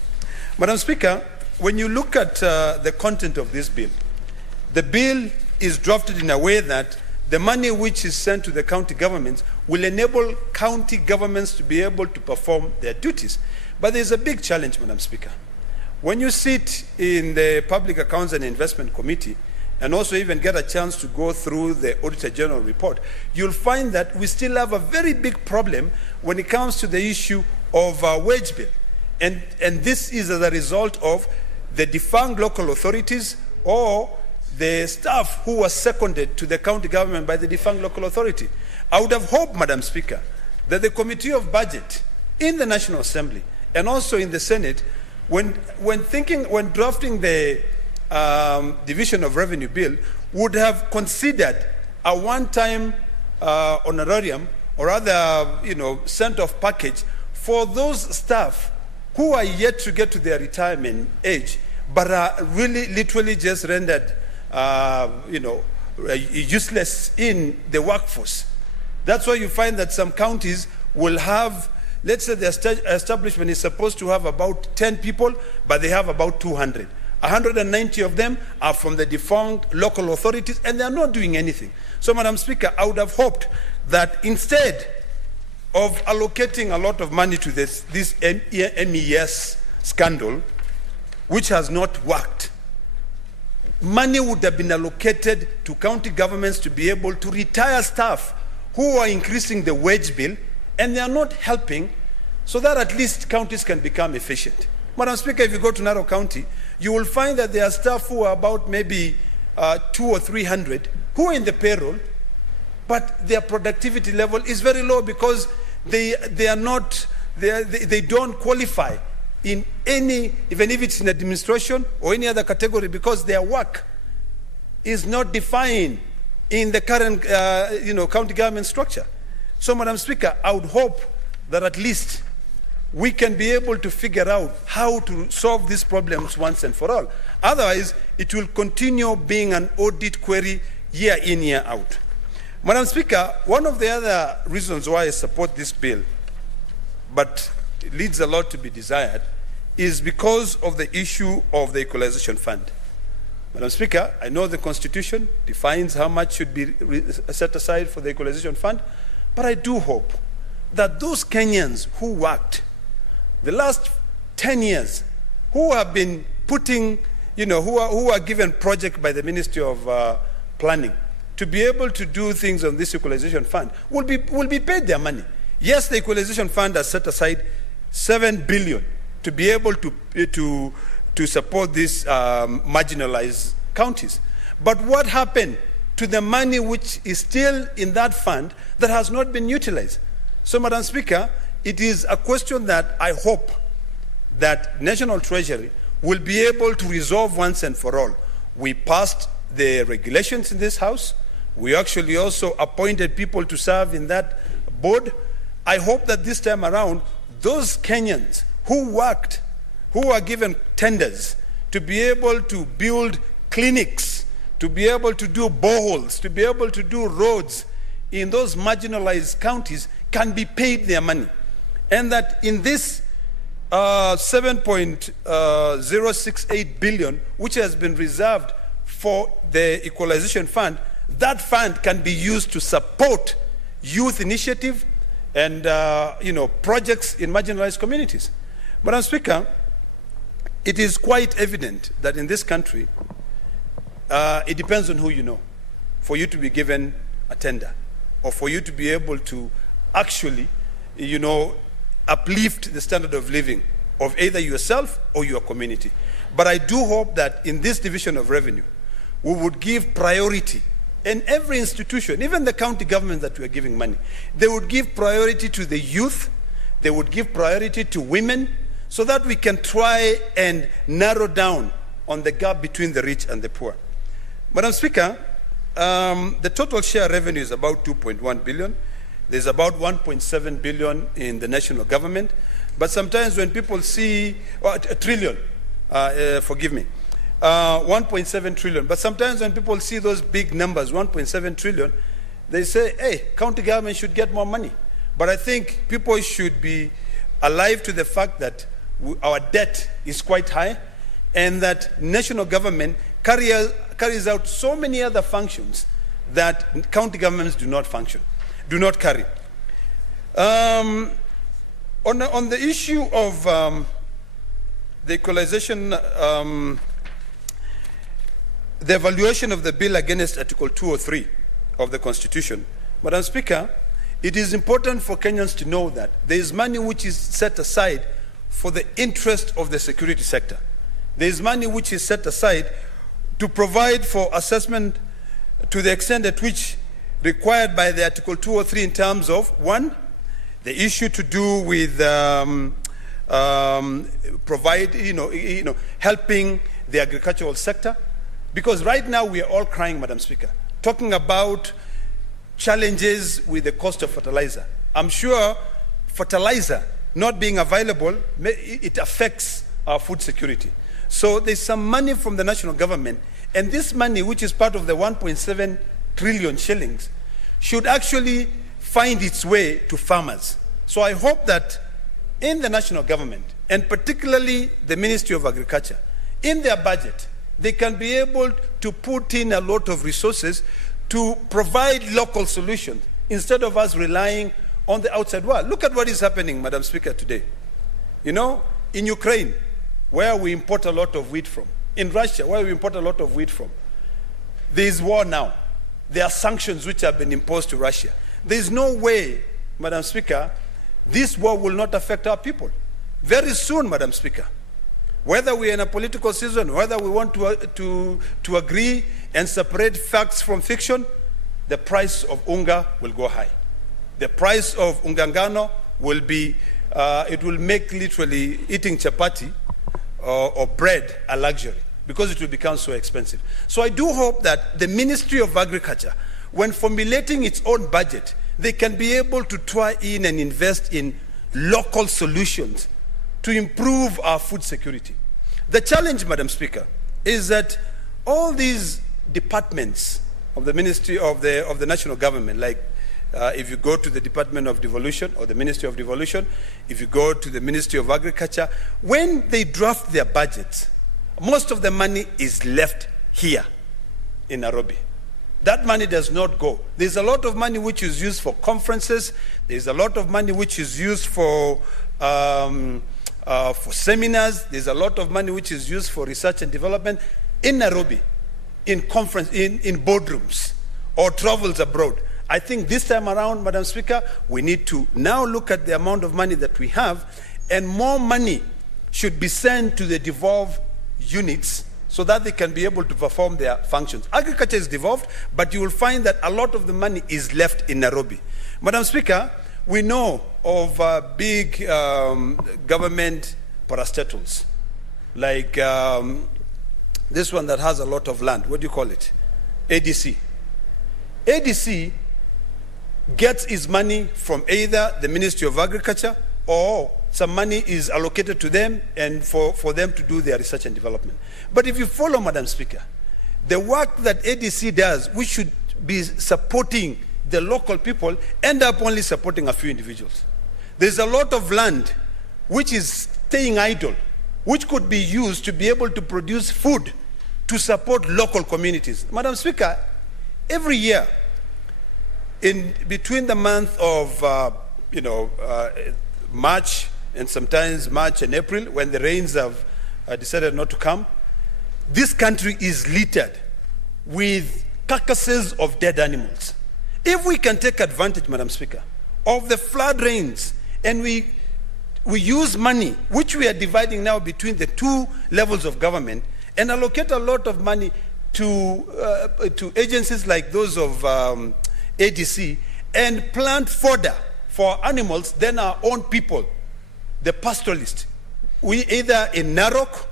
Madam Speaker, when you look at the content of this bill, the bill is drafted in a way that the money which is sent to the county governments will enable county governments to be able to perform their duties. But there's a big challenge, Madam Speaker. When you sit in the Public Accounts and Investment Committee, and also even get a chance to go through the Auditor General report, you'll find that we still have a very big problem when it comes to the issue of wage bill. And this is as a result of the defunct local authorities or the staff who was seconded to the county government by the defunct local authority. I would have hoped, Madam Speaker, that the Committee of Budget in the National Assembly and also in the Senate, when drafting the Division of Revenue Bill, would have considered a one-time honorarium or other, sent-off package for those staff who are yet to get to their retirement age, but are really literally just rendered useless in the workforce. That's why you find that some counties will have, let's say the establishment is supposed to have about 10 people, but they have about 200. 190 of them are from the defunct local authorities, and they are not doing anything. So, Madam Speaker, I would have hoped that instead of allocating a lot of money to this MES scandal, which has not worked, money would have been allocated to county governments to be able to retire staff who are increasing the wage bill, and they are not helping, so that at least counties can become efficient. Madam Speaker, if you go to Narok County, you will find that there are staff who are about maybe 200 or 300 who are in the payroll, but their productivity level is very low because they don't qualify in any, even if it's in administration or any other category, because their work is not defined in the current county government structure. So, Madam Speaker, I would hope that at least we can be able to figure out how to solve these problems once and for all. Otherwise, it will continue being an audit query year in, year out. Madam Speaker, one of the other reasons why I support this bill, but it leaves a lot to be desired, is because of the issue of the equalization fund. Madam Speaker, I know the Constitution defines how much should be set aside for the equalization fund, but I do hope that those Kenyans who worked the last 10 years, who have been putting, who are given project by the Ministry of Planning to be able to do things on this equalization fund will be paid their money. Yes, the equalization fund has set aside 7 billion to be able to support these marginalized counties. But what happened to the money which is still in that fund that has not been utilized? So, Madam Speaker, it is a question that I hope that National Treasury will be able to resolve once and for all. We passed the regulations in this House. We actually also appointed people to serve in that board. I hope that this time around, those Kenyans who worked, who are given tenders to be able to build clinics, to be able to do boreholes, to be able to do roads in those marginalized counties can be paid their money. And that in this 7.068 billion, which has been reserved for the equalization fund, that fund can be used to support youth initiative and projects in marginalized communities. Madam Speaker, it is quite evident that in this country, it depends on who you know for you to be given a tender or for you to be able to actually, uplift the standard of living of either yourself or your community. But I do hope that in this division of revenue, we would give priority and every institution, even the county government that we are giving money, they would give priority to the youth, they would give priority to women, so that we can try and narrow down on the gap between the rich and the poor. Madam Speaker, the total share revenue is about 2.1 billion. There's about 1.7 billion in the national government. But sometimes when people see, a trillion, forgive me, 1.7 trillion. But sometimes when people see those big numbers, 1.7 trillion, they say, hey, county government should get more money. But I think people should be alive to the fact that our debt is quite high, and that national government carries out so many other functions that county governments do not carry. On the issue of the equalization, the evaluation of the bill against Article 203 of the Constitution, Madam Speaker, it is important for Kenyans to know that there is money which is set aside for the interest of the security sector. There is money which is set aside to provide for assessment to the extent at which required by the Article 203 in terms of, one, the issue to do with helping the agricultural sector. Because right now we are all crying, Madam Speaker, talking about challenges with the cost of fertilizer. I'm sure fertilizer not being available, it affects our food security. So there's some money from the national government, and this money, which is part of the 1.7 trillion shillings, should actually find its way to farmers. So I hope that in the national government, and particularly the Ministry of Agriculture, in their budget, they can be able to put in a lot of resources to provide local solutions instead of us relying on the outside world. Look at what is happening, Madam Speaker, today. You know, in Ukraine, where we import a lot of wheat from, in Russia, where we import a lot of wheat from, there is war now. There are sanctions which have been imposed to Russia. There is no way, Madam Speaker, this war will not affect our people. Very soon, Madam Speaker, whether we are in a political season, whether we want to agree and separate facts from fiction, the price of unga will go high. The price of ungangano will be, it will make literally eating chapati or bread a luxury, because it will become so expensive. So I do hope that the Ministry of Agriculture, when formulating its own budget, they can be able to try in and invest in local solutions to improve our food security. The challenge, Madam Speaker, is that all these departments of the Ministry of the national government, like if you go to the Department of Devolution or the Ministry of Devolution, if you go to the Ministry of Agriculture, when they draft their budgets, most of the money is left here in Nairobi. That money does not go. There's a lot of money which is used for conferences. There's a lot of money which is used for seminars. There's a lot of money which is used for research and development in Nairobi, in boardrooms, or travels abroad. I think this time around, Madam Speaker, we need to now look at the amount of money that we have, and more money should be sent to the devolved units so that they can be able to perform their functions. Agriculture is devolved, but you will find that a lot of the money is left in Nairobi. Madam Speaker, we know of big government parastatals, like this one that has a lot of land. What do you call it? ADC. ADC gets its money from either the Ministry of Agriculture, or some money is allocated to them and for them to do their research and development. But if you follow, Madam Speaker, the work that ADC does, we should be supporting the local people, end up only supporting a few individuals. There's a lot of land which is staying idle, which could be used to be able to produce food to support local communities. Madam Speaker, every year, in between the month of March, and sometimes March and April, when the rains have decided not to come, this country is littered with carcasses of dead animals. If we can take advantage, Madam Speaker, of the flood rains, and we use money, which we are dividing now between the two levels of government, and allocate a lot of money to agencies like those of ADC and plant fodder for animals than our own people, the pastoralists. We either in Narok,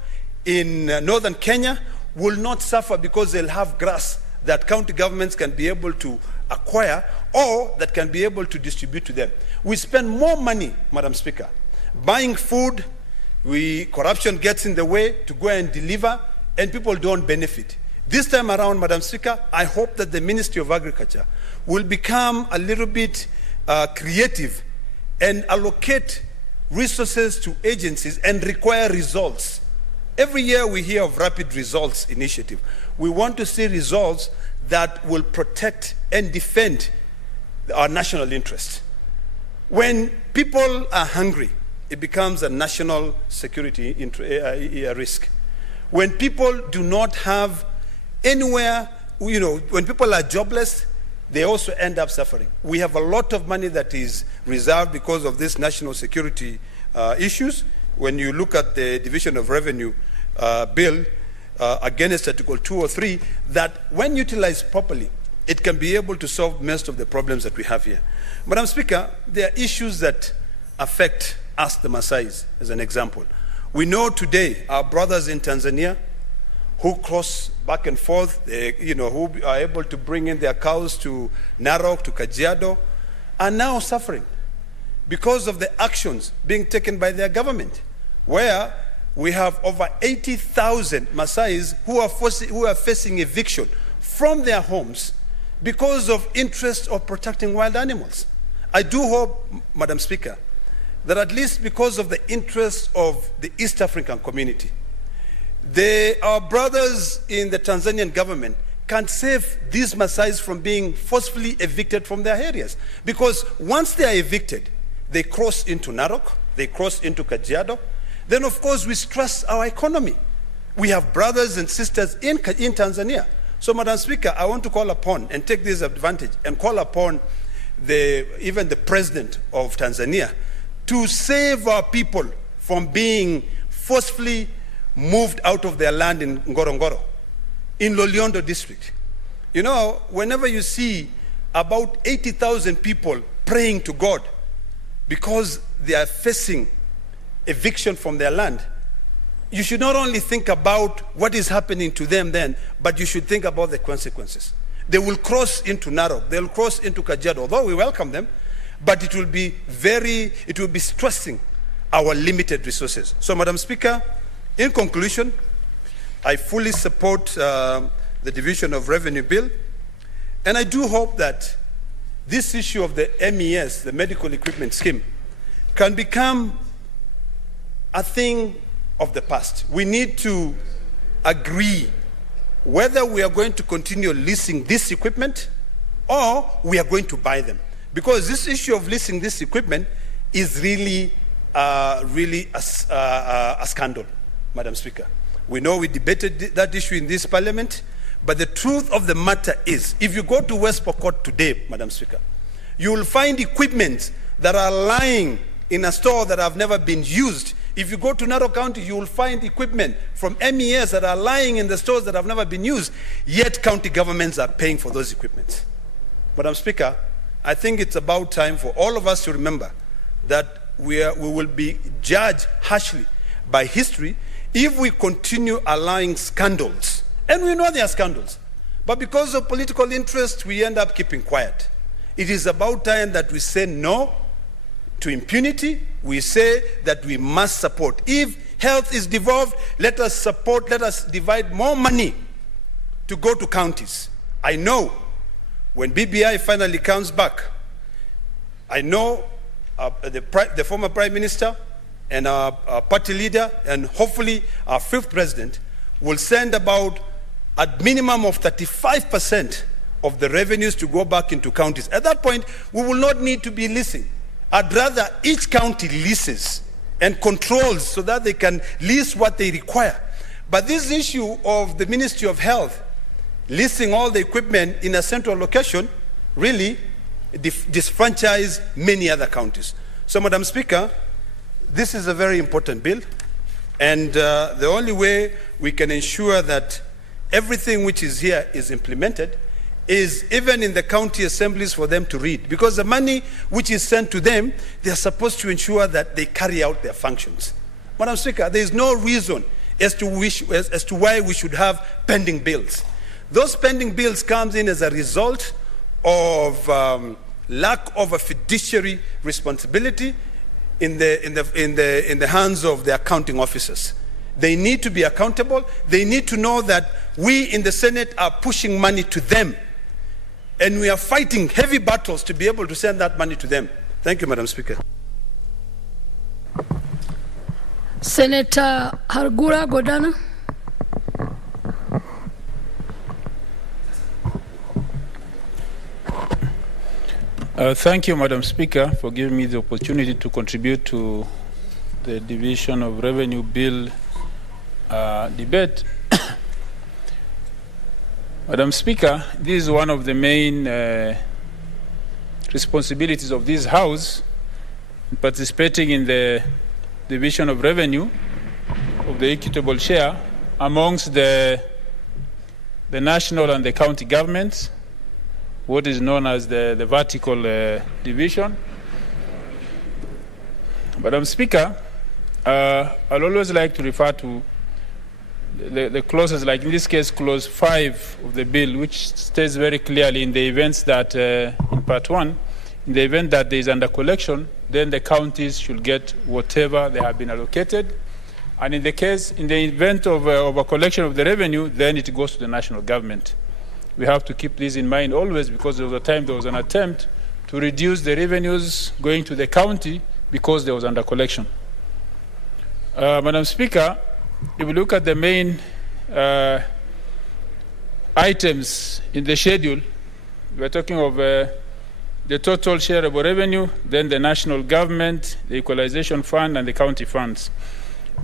in northern Kenya, will not suffer because they'll have grass that county governments can be able to acquire or that can be able to distribute to them. We spend more money, Madam Speaker, buying food, corruption gets in the way to go and deliver, and people don't benefit. This time around, Madam Speaker, I hope that the Ministry of Agriculture will become a little bit creative and allocate resources to agencies and require results. Every year we hear of rapid results initiative. We want to see results that will protect and defend our national interest. When people are hungry, it becomes a national security risk. When people do not have anywhere, when people are jobless, they also end up suffering. We have a lot of money that is reserved because of these national security issues. When you look at the Division of Revenue bill against Article 203, that when utilized properly, it can be able to solve most of the problems that we have here. Madam Speaker, there are issues that affect us, the Maasais, as an example. We know today our brothers in Tanzania who cross back and forth, who are able to bring in their cows to Narok, to Kajiado, are now suffering because of the actions being taken by their government, where we have over 80,000 Maasais who are facing eviction from their homes because of interest of protecting wild animals. I do hope, Madam Speaker, that at least because of the interest of the East African community, our brothers in the Tanzanian government can save these Maasais from being forcefully evicted from their areas. Because once they are evicted, they cross into Narok, they cross into Kajiado, then of course we stress our economy. We have brothers and sisters in Tanzania. So, Madam Speaker, I want to call upon and take this advantage and call upon even the president of Tanzania to save our people from being forcefully moved out of their land in Ngorongoro, in Loliondo district. Whenever you see about 80,000 people praying to God because they are facing eviction from their land, you should not only think about what is happening to them then, but you should think about the consequences. They will cross into Narok, they will cross into Kajiado, although we welcome them, but it will be stressing our limited resources. So, Madam Speaker, in conclusion, I fully support the Division of Revenue Bill, and I do hope that this issue of the MES, the Medical Equipment Scheme, can become a thing of the past. We need to agree whether we are going to continue leasing this equipment or we are going to buy them. Because this issue of leasing this equipment is really a scandal, Madam Speaker. We know we debated that issue in this parliament, but the truth of the matter is, if you go to West Pokot today, Madam Speaker, you will find equipment that are lying in a store that have never been used. If you go to Narok County, you will find equipment from MES that are lying in the stores that have never been used, yet county governments are paying for those equipments. Madam Speaker, I think it's about time for all of us to remember that we will be judged harshly by history if we continue allowing scandals. And we know there are scandals, but because of political interest, we end up keeping quiet. It is about time that we say no to impunity. We say that we must support. If health is devolved, let us support, let us divide more money to go to counties. I know when BBI finally comes back, I know the former Prime Minister and our party leader and hopefully our fifth president will send about a minimum of 35% of the revenues to go back into counties. At that point, we will not need to be leasing. I'd rather each county leases and controls so that they can lease what they require. But this issue of the Ministry of Health leasing all the equipment in a central location really disfranchise many other counties. So, Madam Speaker, this is a very important bill, and the only way we can ensure that everything which is here is implemented, is even in the county assemblies for them to read. Because the money which is sent to them, they are supposed to ensure that they carry out their functions. Madam Speaker, there is no reason as to why we should have pending bills. Those pending bills comes in as a result of lack of a fiduciary responsibility in the hands of the accounting officers. They need to be accountable. They need to know that we in the Senate are pushing money to them, and we are fighting heavy battles to be able to send that money to them. Thank you, Madam Speaker. Senator Hargura Godana. Thank you, Madam Speaker, for giving me the opportunity to contribute to the Division of Revenue Bill debate. Madam Speaker, this is one of the main responsibilities of this House, participating in the Division of Revenue of the equitable share amongst the national and the county governments, what is known as the vertical division. Madam Speaker, I'd always like to refer to the clauses, like in this case, clause 5 of the bill, which states very clearly in the events that, in part 1, in the event that there is under collection, then the counties should get whatever they have been allocated. And in the event of a collection of the revenue, then it goes to the national government. We have to keep this in mind always, because there was a time there was an attempt to reduce the revenues going to the county because there was under collection. Madam Speaker, if we look at the main items in the schedule, we're talking of the total shareable revenue, then the national government, the equalization fund, and the county funds.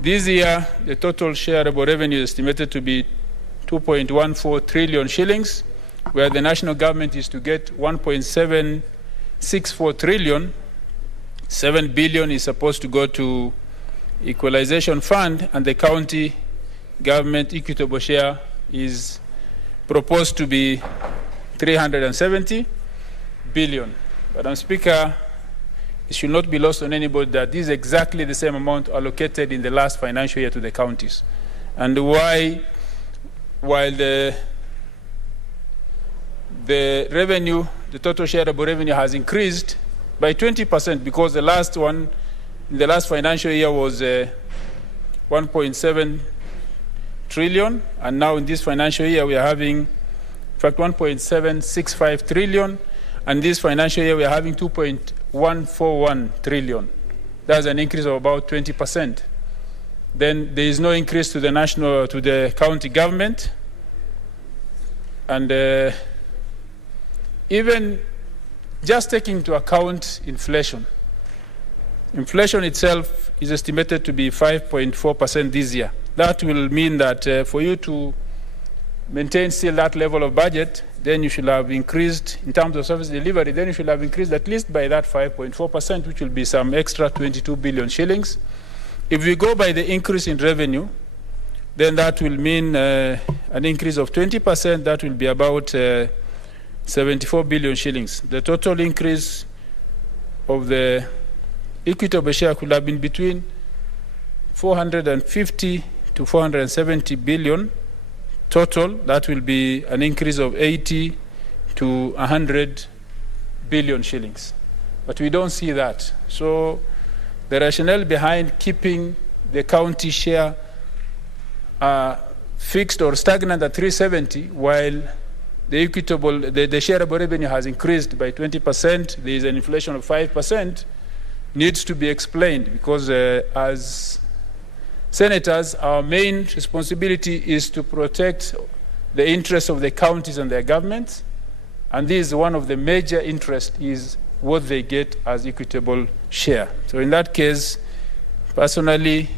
This year, the total shareable revenue is estimated to be 2.14 trillion shillings, where the national government is to get 1.764 trillion. 7 billion is supposed to go to equalization fund, and the county government equitable share is proposed to be 370 billion. Madam Speaker, it should not be lost on anybody that this is exactly the same amount allocated in the last financial year to the counties. And while the revenue, the total shareable revenue has increased by 20%, because the last one, in the last financial year, was 1.7 trillion, and now in this financial year we are having, in fact, 1.765 trillion, and this financial year we are having 2.141 trillion. That's an increase of about 20%. Then there is no increase to the county government, and even just taking into account inflation. Inflation itself is estimated to be 5.4% this year. That will mean that for you to maintain still that level of budget, then you should have increased, in terms of service delivery, then you should have increased at least by that 5.4%, which will be some extra 22 billion shillings. If we go by the increase in revenue, then that will mean an increase of 20%. That will be about 74 billion shillings. The total increase of the equitable share could have been between 450 to 470 billion total. That will be an increase of 80 to 100 billion shillings. But we don't see that. So the rationale behind keeping the county share fixed or stagnant at 370, while the shareable revenue has increased by 20%, there is an inflation of 5%, needs to be explained, because as senators, our main responsibility is to protect the interests of the counties and their governments, and this is one of the major interests, is what they get as equitable share. So in that case, personally,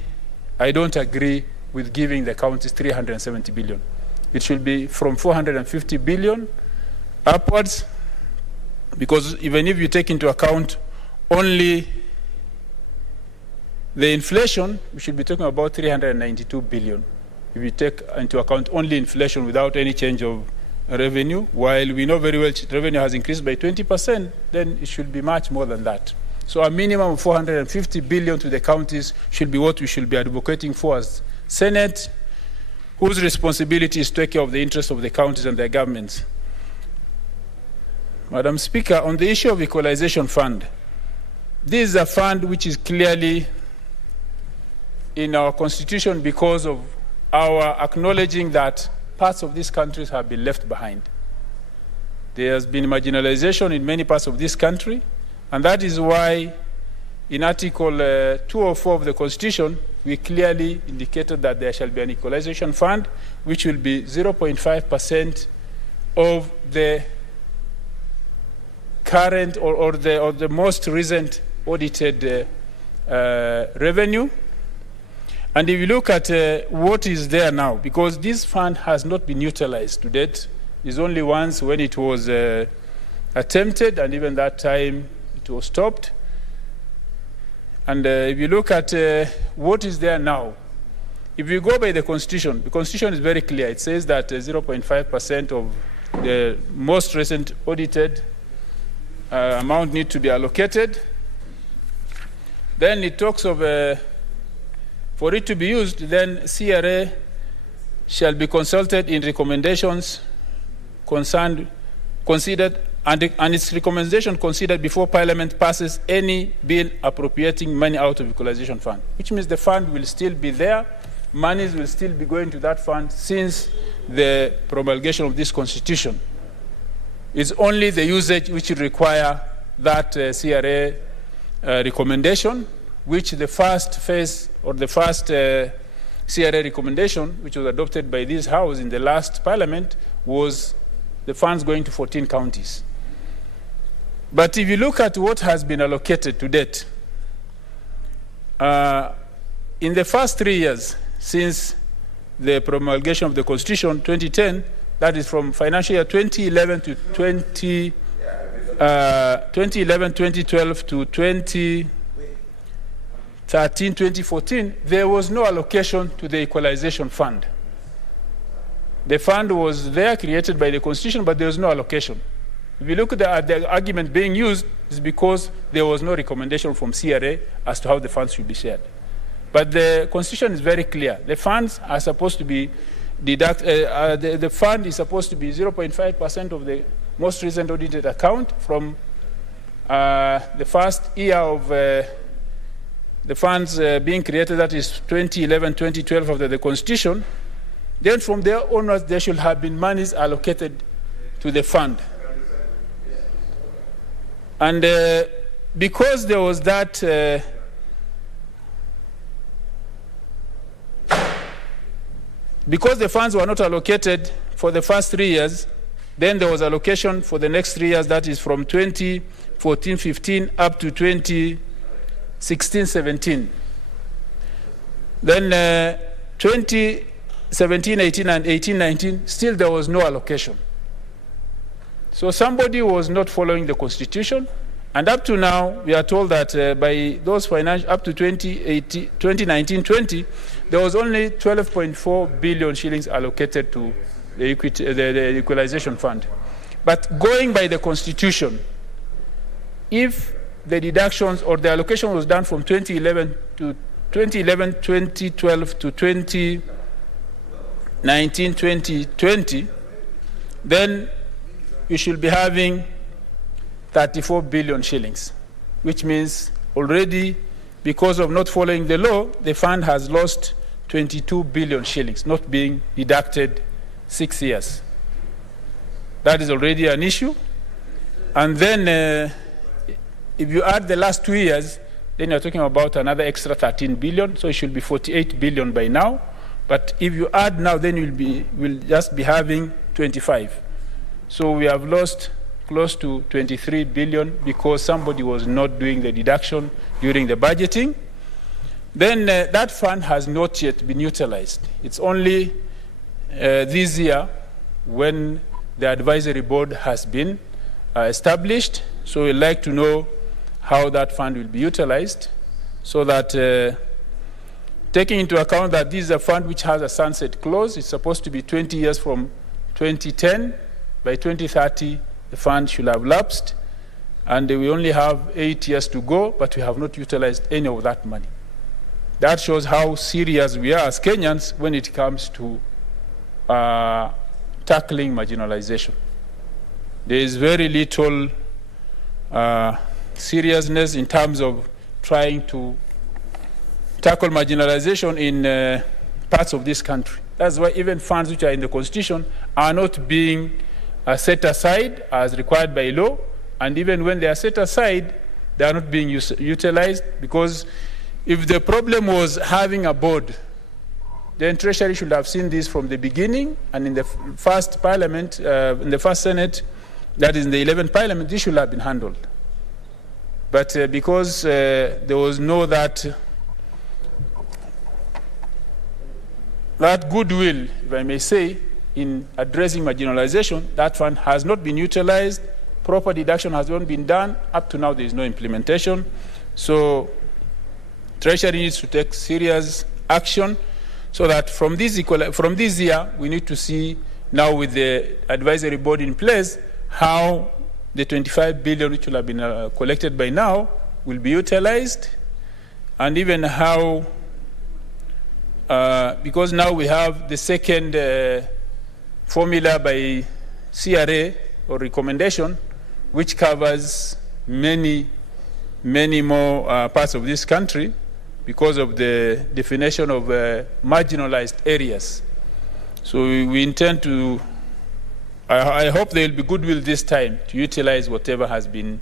I don't agree with giving the counties 370 billion. It should be from 450 billion upwards, because even if you take into account only the inflation, we should be talking about 392 billion. if you take into account only inflation without any change of revenue, while we know very well revenue has increased by 20%, then it should be much more than that. So a minimum of 450 billion to the counties should be what we should be advocating for as Senate, whose responsibility is to take care of the interests of the counties and their governments. Madam Speaker, on the issue of equalization fund, this is a fund which is clearly in our constitution because of our acknowledging that parts of these countries have been left behind. There has been marginalization in many parts of this country, and that is why in Article 204 of the Constitution, we clearly indicated that there shall be an equalization fund, which will be 0.5% of the current or the most recent audited revenue. And if you look at what is there now, because this fund has not been utilized to date, it's only once when it was attempted, and even that time it was stopped. And if you look at what is there now, if you go by the Constitution is very clear. It says that 0.5% of the most recent audited amount need to be allocated. Then it talks of, for it to be used, then CRA shall be consulted in recommendations considered, and its recommendation considered before Parliament passes any bill appropriating money out of equalization fund, which means the fund will still be there, monies will still be going to that fund since the promulgation of this Constitution. It's only the usage which will require that CRA recommendation, which the first phase or the first CRA recommendation, which was adopted by this House in the last Parliament, was the funds going to 14 counties. But if you look at what has been allocated to date, in the first 3 years since the promulgation of the Constitution, 2010, that is from financial year 2011 to 2012 to 2013, 2014, there was no allocation to the equalization fund. The fund was there, created by the Constitution, but there was no allocation. If you look at the argument being used, it's because there was no recommendation from CRA as to how the funds should be shared. But the Constitution is very clear. The funds are supposed to be the fund is supposed to be 0.5% of the most recent audited account from the first year of the funds being created, that is 2011, 2012 of the Constitution. Then from there onwards, there should have been monies allocated to the fund. And because there was that because the funds were not allocated for the first 3 years, then there was allocation for the next 3 years, that is from 2014-15 up to 2016-17. Then 2017-18 and 18-19, still there was no allocation. So somebody was not following the Constitution, and up to now, we are told that by those financial, up to 2019-20, there was only 12.4 billion shillings allocated to the equalization fund. But going by the Constitution, if the deductions or the allocation was done from 2011, 2012 to 2019, 2020, then you should be having 34 billion shillings, which means already, because of not following the law, the fund has lost 22 billion shillings, not being deducted 6 years. That is already an issue. And then if you add the last 2 years, then you're talking about another extra 13 billion, so it should be 48 billion by now. But if you add now, then we'll just be having 25. So we have lost close to 23 billion because somebody was not doing the deduction during the budgeting. Then that fund has not yet been utilized. It's only this year when the advisory board has been established. So we'd like to know how that fund will be utilized so that taking into account that this is a fund which has a sunset clause. It's supposed to be 20 years from 2010. By 2030, the fund should have lapsed, and we only have 8 years to go, but we have not utilized any of that money. That shows how serious we are as Kenyans when it comes to tackling marginalization. There is very little seriousness in terms of trying to tackle marginalization in parts of this country. That's why even funds which are in the Constitution are not being set aside as required by law, and even when they are set aside, they are not being utilized, because if the problem was having a board, then Treasury should have seen this from the beginning, and in the first Parliament, in the first Senate, that is in the 11th Parliament, this should have been handled. But because there was no that goodwill, if I may say, in addressing marginalization, that fund has not been utilized, proper deduction has not been done, up to now there is no implementation. So Treasury needs to take serious action so that from this year, we need to see now with the advisory board in place, how the 25 billion which will have been collected by now will be utilized, and even how, because now we have the second formula by CRA or recommendation, which covers many more parts of this country because of the definition of marginalized areas. So we intend to, I hope there will be goodwill this time to utilize whatever has been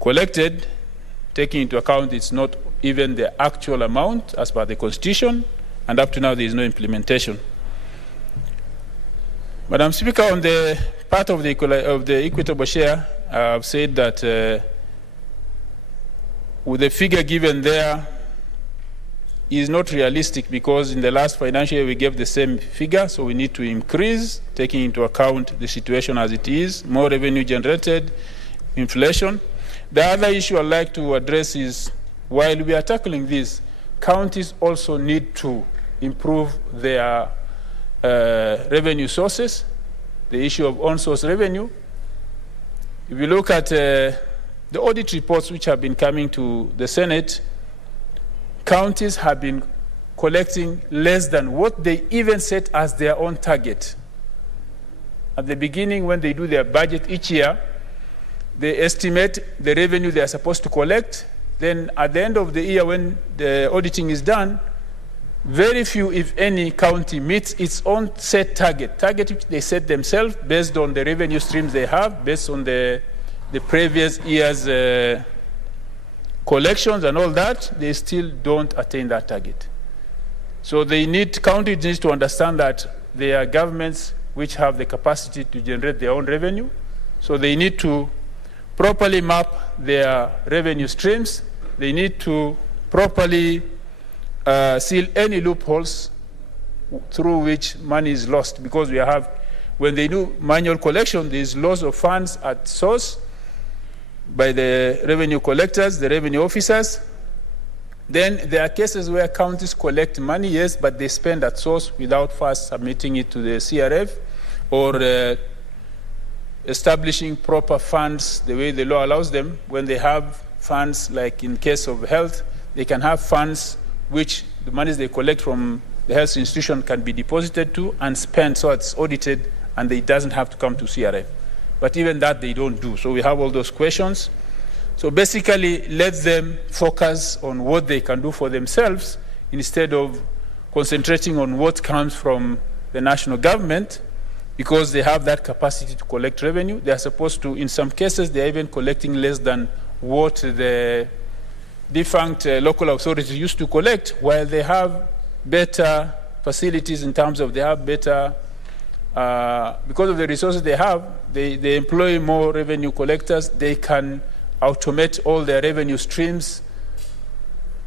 collected, taking into account it's not even the actual amount as per the Constitution, and up to now there is no implementation. Madam Speaker, on the part of the equitable share, I've said that with the figure given there is not realistic, because in the last financial year we gave the same figure, so we need to increase, taking into account the situation as it is, more revenue generated, inflation. The other issue I'd like to address is, while we are tackling this, counties also need to improve their revenue sources, the issue of on-source revenue. If you look at the audit reports which have been coming to the Senate, counties have been collecting less than what they even set as their own target. At the beginning, when they do their budget each year, they estimate the revenue they are supposed to collect. Then at the end of the year, when the auditing is done, very few, if any, county meets its own set target which they set themselves based on the revenue streams they have, based on the previous year's collections and all that. They still don't attain that target. So counties need to understand that they are governments which have the capacity to generate their own revenue. So they need to properly map their revenue streams. They need to properly seal any loopholes through which money is lost, because when they do manual collection, there is loss of funds at source by the revenue collectors, the revenue officers. Then there are cases where counties collect money, yes, but they spend at source without first submitting it to the CRF or establishing proper funds the way the law allows them. When they have funds, like in case of health, they can have funds which the monies they collect from the health institution can be deposited to and spent, so it's audited and it doesn't have to come to CRF. But even that they don't do. So we have all those questions. So basically, let them focus on what they can do for themselves instead of concentrating on what comes from the national government, because they have that capacity to collect revenue. They are supposed to, in some cases, they are even collecting less than what the defunct local authorities used to collect, while they have better facilities in terms of they have better, because of the resources they have, they employ more revenue collectors. They can automate all their revenue streams.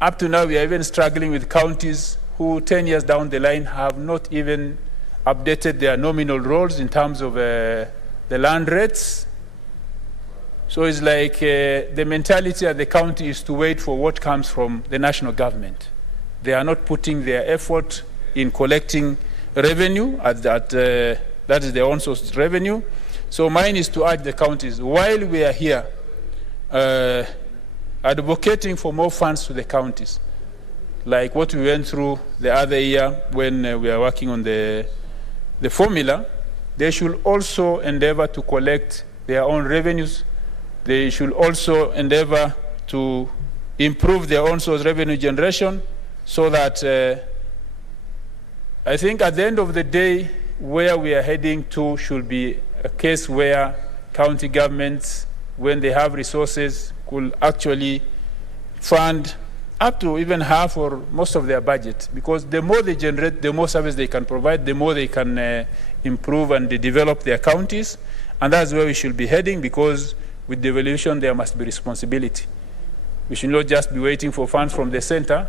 Up to now, we are even struggling with counties who 10 years down the line have not even updated their nominal rolls in terms of the land rates. So it's like the mentality at the county is to wait for what comes from the national government. they are not putting their effort in collecting revenue that is their own source revenue. So mine is to urge the counties, while we are here advocating for more funds to the counties, like what we went through the other year when we are working on the formula, they should also endeavor to collect their own revenues. They should also endeavor to improve their own source revenue generation, so that I think at the end of the day, where we are heading to should be a case where county governments, when they have resources, could actually fund up to even half or most of their budget, because the more they generate, the more service they can provide, the more they can improve and develop their counties. And that's where we should be heading, because with devolution there must be responsibility. We should not just be waiting for funds from the center,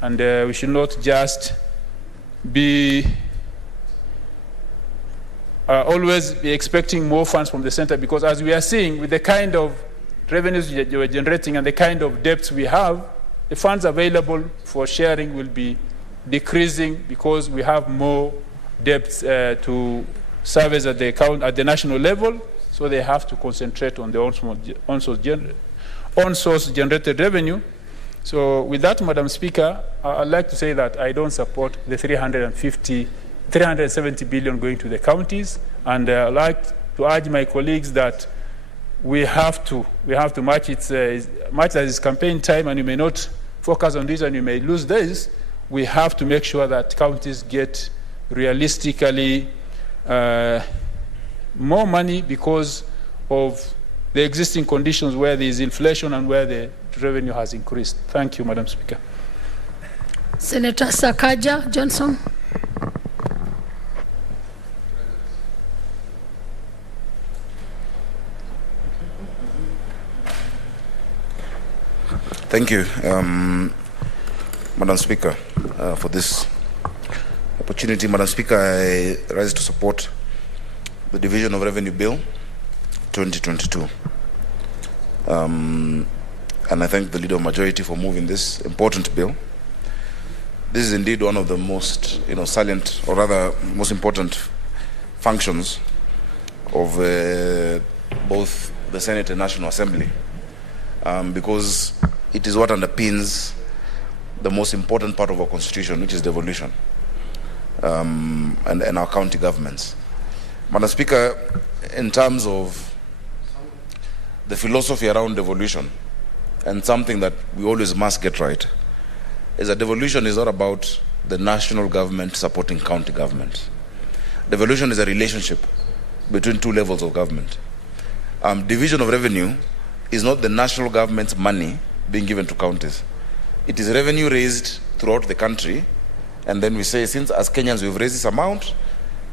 and we should not just be always be expecting more funds from the center, because as we are seeing, with the kind of revenues we're generating and the kind of debts we have, the funds available for sharing will be decreasing, because we have more debts to service at the national level, so they have to concentrate on the on-source generated revenue. So with that, Madam Speaker, I'd like to say that I don't support the 370 billion going to the counties, and I'd like to urge my colleagues that we have to match it, much as it's campaign time, and you may not focus on this and you may lose this. We have to make sure that counties get realistically more money, because of the existing conditions where there is inflation and where the revenue has increased. Thank you, Madam Speaker. Senator Sakaja Johnson. Thank you, Madam Speaker, for this opportunity. Madam Speaker, I rise to support the Division of Revenue Bill 2022. And I thank the Leader of Majority for moving this important bill. This is indeed one of the most salient, or rather most important functions of both the Senate and National Assembly, because it is what underpins the most important part of our constitution, which is devolution, and our county governments. Madam Speaker, in terms of the philosophy around devolution, and something that we always must get right, is that devolution is not about the national government supporting county government. Devolution is a relationship between two levels of government. Division of revenue is not the national government's money being given to counties. It is revenue raised throughout the country, and then we say, since as Kenyans we've raised this amount,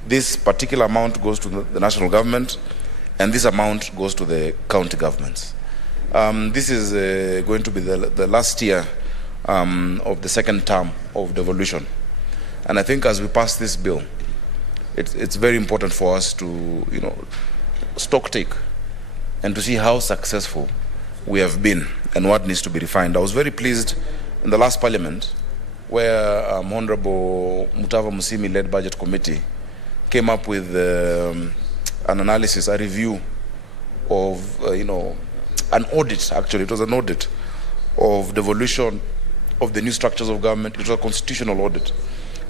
this particular amount goes to the national government, and this amount goes to the county governments. This is going to be the last year of the second term of devolution. And I think as we pass this bill, it's very important for us to stock take and to see how successful we have been and what needs to be refined. I was very pleased in the last parliament where Honorable Mutava Musimi led Budget Committee came up with an analysis, a review of an audit. Actually, it was an audit of devolution of the new structures of government. It was a constitutional audit,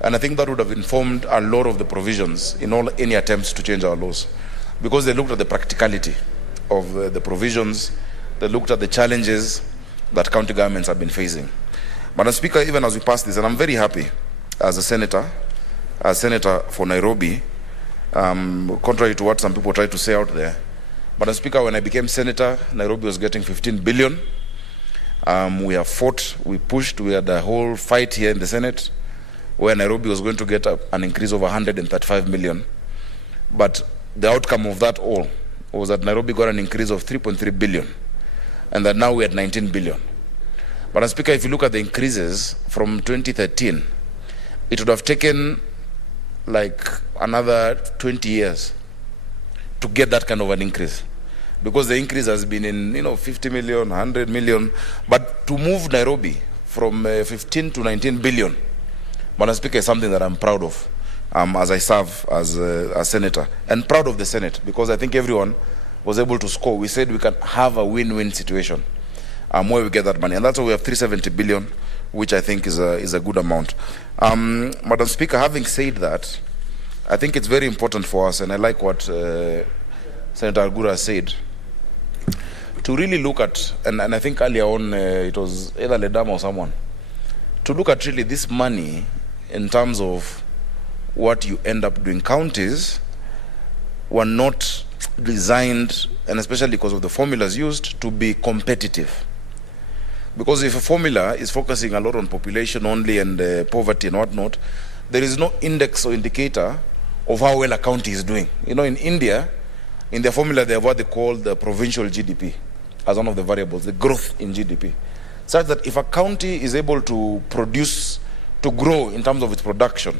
and I think that would have informed a lot of the provisions in any attempts to change our laws, because they looked at the practicality of the provisions. They looked at the challenges that county governments have been facing. Madam Speaker, even as we pass this, and I'm very happy as a senator for Nairobi, contrary to what some people try to say out there. Madam Speaker, when I became senator, Nairobi was getting 15 billion. We have fought, we pushed, we had a whole fight here in the Senate where Nairobi was going to get an increase of 135 million. But the outcome of that all was that Nairobi got an increase of 3.3 billion, and that now we're at 19 billion. Madam Speaker, if you look at the increases from 2013, it would have taken like another 20 years to get that kind of an increase, because the increase has been in 50 million, 100 million. But to move Nairobi from 15 to 19 billion, Madam Speaker, is something that I'm proud of as I serve as a senator, and proud of the Senate, because I think everyone was able to score. We said we can have a win-win situation where we get that money, and that's why we have 370 billion, which I think is a good amount. Madam Speaker, having said that, I think it's very important for us, and I like what Senator Argura said, to really look at, and I think earlier on it was either Ledama or someone, to look at really this money in terms of what you end up doing. Counties were not designed, and especially because of the formulas used, to be competitive. Because if a formula is focusing a lot on population only and poverty and whatnot, there is no index or indicator of how well a county is doing. You know, in India, in their formula, they have what they call the provincial GDP as one of the variables, the growth in GDP. Such that if a county is able to produce, to grow in terms of its production,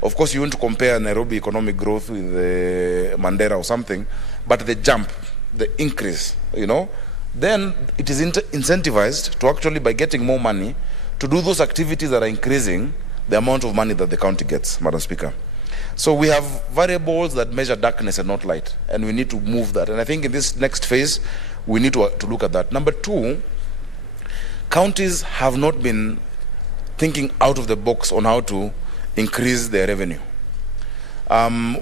of course you want to compare Nairobi economic growth with Mandera or something, but the jump, the increase, you know, then it is incentivized to actually, by getting more money, to do those activities that are increasing the amount of money that the county gets, Madam Speaker. So we have variables that measure darkness and not light, and we need to move that. And I think in this next phase, we need to look at that. Number two, counties have not been thinking out of the box on how to increase their revenue.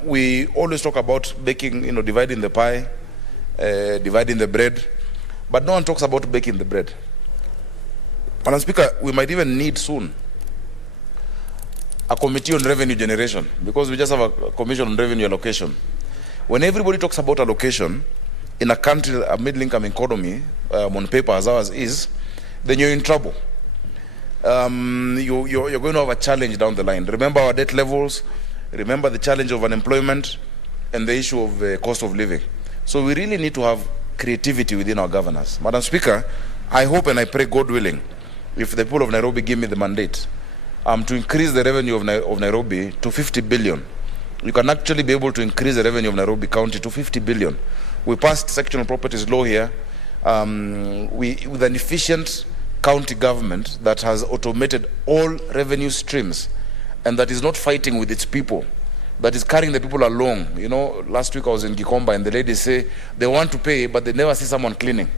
We always talk about baking, you know, dividing the pie, dividing the bread, but no one talks about baking the bread. Madam Speaker, we might even need soon a committee on revenue generation, because we just have a commission on revenue allocation. When everybody talks about allocation in a country, a middle-income economy, on paper as ours is, then you're in trouble. You're going to have a challenge down the line. Remember our debt levels, remember the challenge of unemployment, and the issue of cost of living. So we really need to have creativity within our governance. Madam Speaker, I hope and I pray, God willing, if the people of Nairobi give me the mandate, to increase the revenue of Nairobi to 50 billion. You can actually be able to increase the revenue of Nairobi County to 50 billion. We passed sectional properties law here with an efficient county government that has automated all revenue streams and that is not fighting with its people, that is carrying the people along. You know, last week I was in Gikomba and the ladies say they want to pay, but they never see someone cleaning.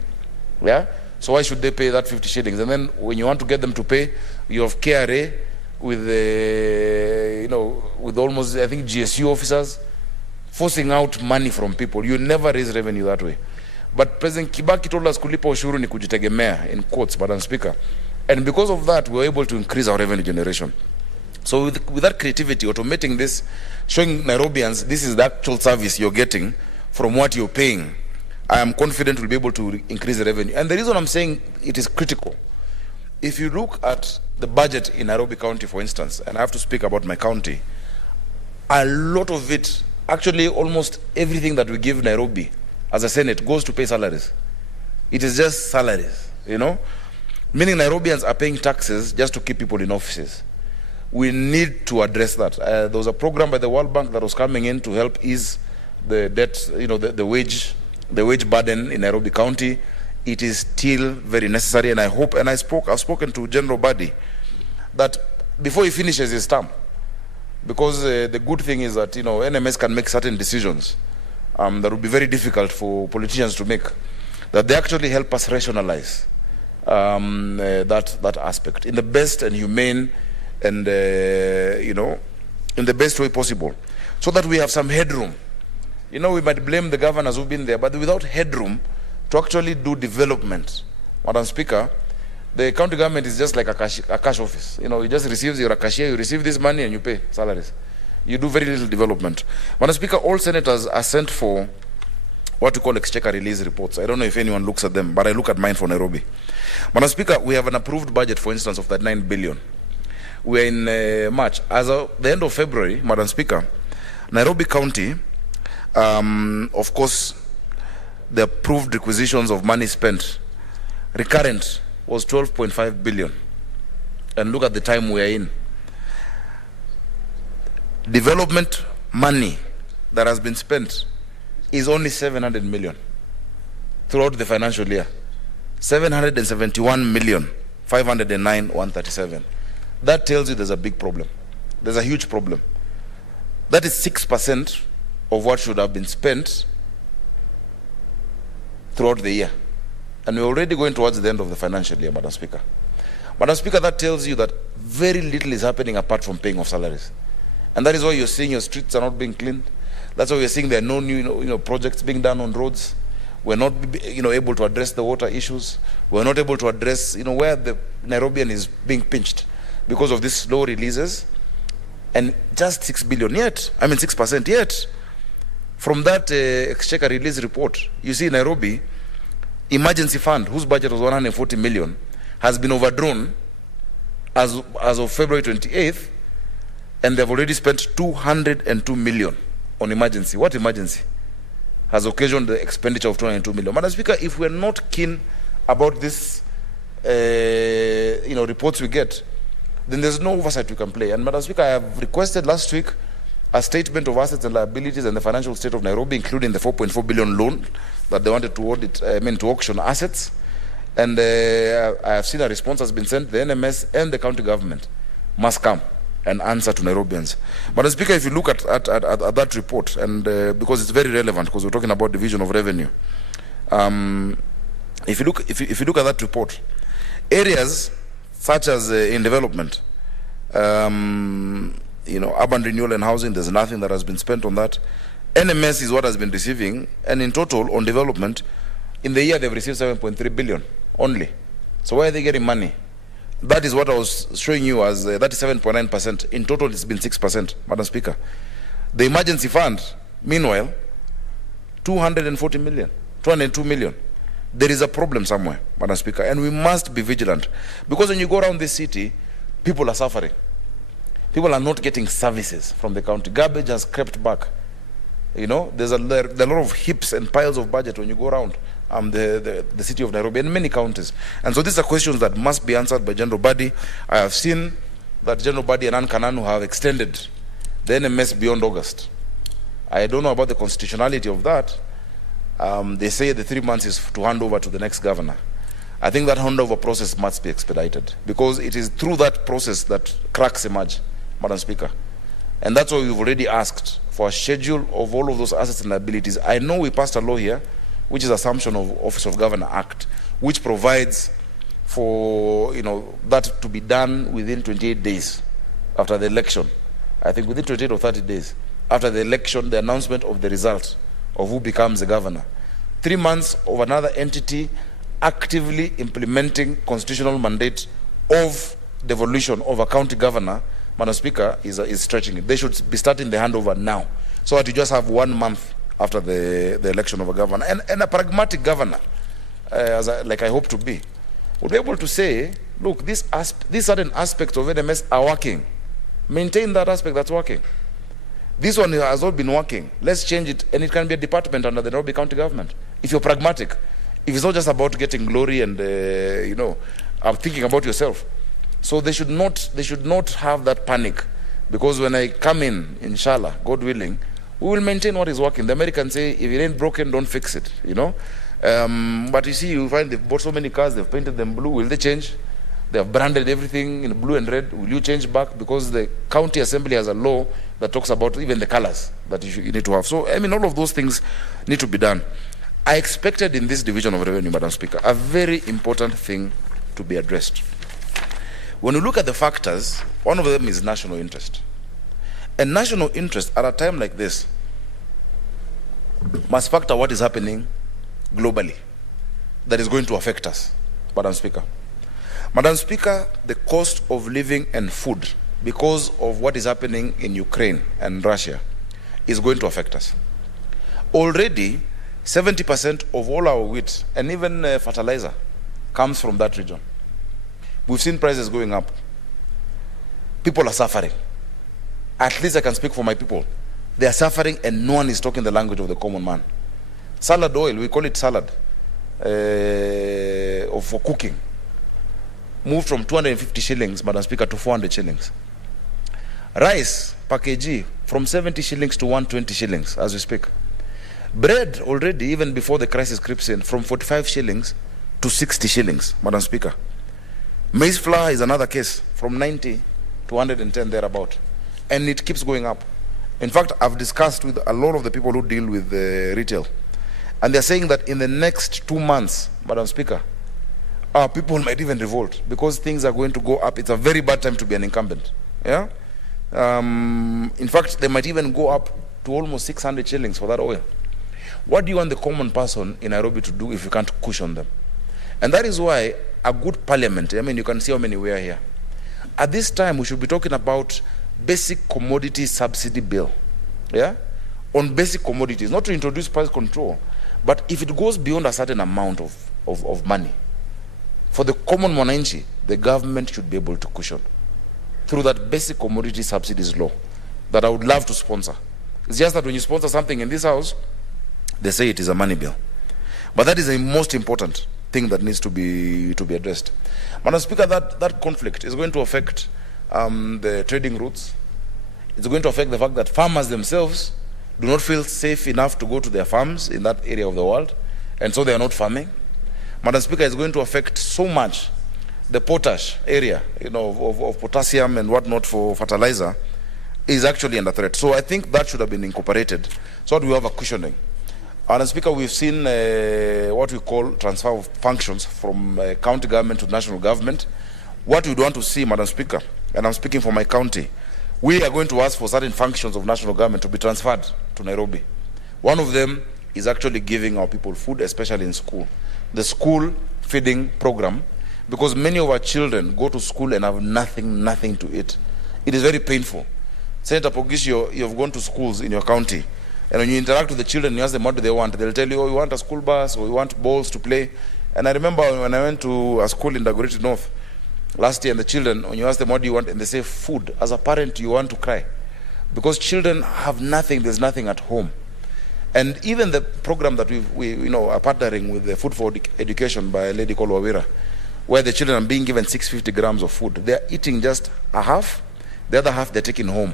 Yeah? So why should they pay that 50 shillings? And then when you want to get them to pay, you have KRA with you know, with almost, I think, GSU officers forcing out money from people. You never raise revenue that way. But President Kibaki told us kulipa ushuru ni kujitegemea, in quotes, Madam Speaker. And because of that, we were able to increase our revenue generation. So with that creativity, automating this, showing Nairobians this is the actual service you're getting from what you're paying, I am confident we'll be able to increase the revenue. And the reason I'm saying it is critical, if you look at the budget in Nairobi County, for instance, and I have to speak about my county, a lot of it, actually almost everything that we give Nairobi as a Senate goes to pay salaries. It is just salaries, you know? Meaning Nairobians are paying taxes just to keep people in offices. We need to address that. There was a program by the World Bank that was coming in to help ease the debt, you know, the wage burden in Nairobi County. It is still very necessary, and I hope, and I've spoken to General Badi, that before he finishes his term, because the good thing is that, you know, NMS can make certain decisions that would be very difficult for politicians to make, that they actually help us rationalize that aspect in the best and humane and, you know, in the best way possible, so that we have some headroom. You know, we might blame the governors who've been there, but without headroom to actually do development, Madam Speaker, the county government is just like a cash office. You know, you just receive, you're a cashier, you receive this money and you pay salaries. You do very little development. Madam Speaker, all senators are sent for what we call exchequer release reports. I don't know if anyone looks at them, but I look at mine for Nairobi. Madam Speaker, we have an approved budget, for instance, of that 9 billion. We're in March. As of the end of February, Madam Speaker, Nairobi County, of course, the approved requisitions of money spent, recurrent, was 12.5 billion. And look at the time we are in. Development money that has been spent is only 700 million throughout the financial year. 771 million 509,137. That tells you there's a big problem. There's a huge problem. That is 6% of what should have been spent throughout the year. And we're already going towards the end of the financial year, Madam Speaker. Madam Speaker, that tells you that very little is happening apart from paying of salaries. And that is why you're seeing your streets are not being cleaned. That's why we're seeing there are no new projects being done on roads. We're not able to address the water issues. We're not able to address where the Nairobian is being pinched because of these slow releases. And just 6 billion yet, 6% yet. From that Exchequer release report, you see Nairobi emergency fund, whose budget was 140 million, has been overdrawn as of February 28th, and they've already spent 202 million on emergency. What emergency has occasioned the expenditure of 202 million? Madam Speaker, if we're not keen about this, reports we get, then there's no oversight we can play. And Madam Speaker, I have requested last week a statement of assets and liabilities and the financial state of Nairobi, including the 4.4 billion loan that they wanted to audit, to auction assets. And I have seen a response has been sent. The NMS and the county government must come and answer to Nairobians. Madam Speaker, if you look at that report, and because it's very relevant, because we're talking about division of revenue, if you look at that report, areas such as in development, urban renewal and housing, there's nothing that has been spent on that. NMS is what has been receiving, and in total on development, in the year they've received 7.3 billion only. So where are they getting money? That is what I was showing you as that is 7.9%. In total, it's been 6%, Madam Speaker. The emergency fund, meanwhile, 240 million, 202 million. There is a problem somewhere, Madam Speaker, and we must be vigilant. Because when you go around this city, people are suffering. People are not getting services from the county. Garbage has crept back. There's a lot of heaps and piles of budget when you go around the city of Nairobi and many counties. And so these are questions that must be answered by General Badi. I have seen that General Badi and Ann Kananu have extended the NMS beyond August. I don't know about the constitutionality of that. They say the 3 months is to hand over to the next governor. I think that handover process must be expedited, because it is through that process that cracks emerge, Madam Speaker. And that's why we've already asked for a schedule of all of those assets and liabilities. I know we passed a law here, which is Assumption of Office of Governor Act, which provides for that to be done within 28 days after the election. I think within 28 or 30 days after the election, the announcement of the result of who becomes the governor. 3 months of another entity actively implementing constitutional mandate of devolution of a county governor, Madam Speaker, is stretching it. They should be starting the handover now, so that you just have 1 month after the election of a governor. And a pragmatic governor, like I hope to be, would be able to say, look, these certain aspects of NMS are working. Maintain that aspect that's working. This one has not been working. Let's change it, and it can be a department under the Nairobi County government. If you're pragmatic, if it's not just about getting glory and thinking about yourself. So they should not have that panic, because when I come in, inshallah, God willing, we will maintain what is working. The Americans say, if it ain't broken, don't fix it. But you see, you find they've bought so many cars, they've painted them blue. Will they change? They have branded everything in blue and red. Will you change back? Because the county assembly has a law that talks about even the colors that you need to have. So, all of those things need to be done. I expected in this division of revenue, Madam Speaker, a very important thing to be addressed. When you look at the factors, one of them is national interest. And national interest at a time like this must factor what is happening globally that is going to affect us, Madam Speaker. Madam Speaker, the cost of living and food, because of what is happening in Ukraine and Russia, is going to affect us. Already, 70% of all our wheat and even fertilizer comes from that region. We've seen prices going up. People are suffering. At least I can speak for my people. They are suffering, and no one is talking the language of the common man. Salad oil, we call it salad, for cooking, moved from 250 shillings, Madam Speaker, to 400 shillings. Rice per kg from 70 shillings to 120 shillings as we speak. Bread already, even before the crisis creeps in, from 45 shillings to 60 shillings, Madam Speaker. Maize flour is another case, from 90 to 110 thereabout. And it keeps going up. In fact, I've discussed with a lot of the people who deal with retail. And they're saying that in the next 2 months, Madam Speaker, people might even revolt because things are going to go up. It's a very bad time to be an incumbent. Yeah. In fact, they might even go up to almost 600 shillings for that oil. What do you want the common person in Nairobi to do if you can't cushion them? And that is why a good parliament, I mean, you can see how many we are here. At this time, we should be talking about basic commodity subsidy bill. Yeah? On basic commodities, not to introduce price control, but if it goes beyond a certain amount of money, for the common mwananchi, the government should be able to cushion through that basic commodity subsidies law that I would love to sponsor. It's just that when you sponsor something in this house, they say it is a money bill. But that is the most important thing that needs to be addressed. Madam Speaker, that conflict is going to affect the trading routes. It's going to affect the fact that farmers themselves do not feel safe enough to go to their farms in that area of the world, and so they are not farming. Madam Speaker, it's going to affect so much the potash area, of potassium and whatnot for fertilizer is actually under threat. So I think that should have been incorporated so that we have a cushioning. Madam Speaker, we've seen what we call transfer of functions from county government to national government. What we want to see, Madam Speaker, and I'm speaking for my county, we are going to ask for certain functions of national government to be transferred to Nairobi. One of them is actually giving our people food, especially in school. The school feeding program, because many of our children go to school and have nothing to eat. It is very painful. Senator Pogisio, you have gone to schools in your county, and when you interact with the children, you ask them what do they want. They'll tell you, oh, you want a school bus, or you want balls to play. And I remember when I went to a school in Dagoretti North last year, and the children, when you ask them what do you want, and they say food, as a parent, you want to cry. Because children have nothing, there's nothing at home. And even the program that we are partnering with the Food for Education by a lady called Wawira, where the children are being given 650 grams of food. They're eating just a half, the other half they're taking home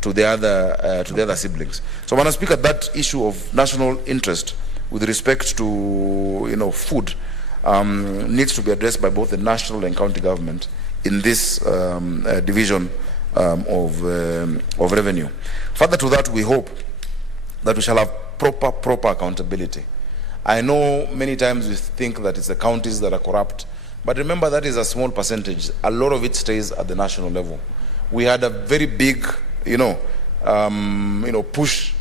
to the other siblings. So, Madam Speaker, that issue of national interest with respect to food needs to be addressed by both the national and county government in this division of revenue. Further to that, we hope that we shall have proper accountability. I know many times we think that it's the counties that are corrupt, but remember that is a small percentage. A lot of it stays at the national level. We had a very big, push,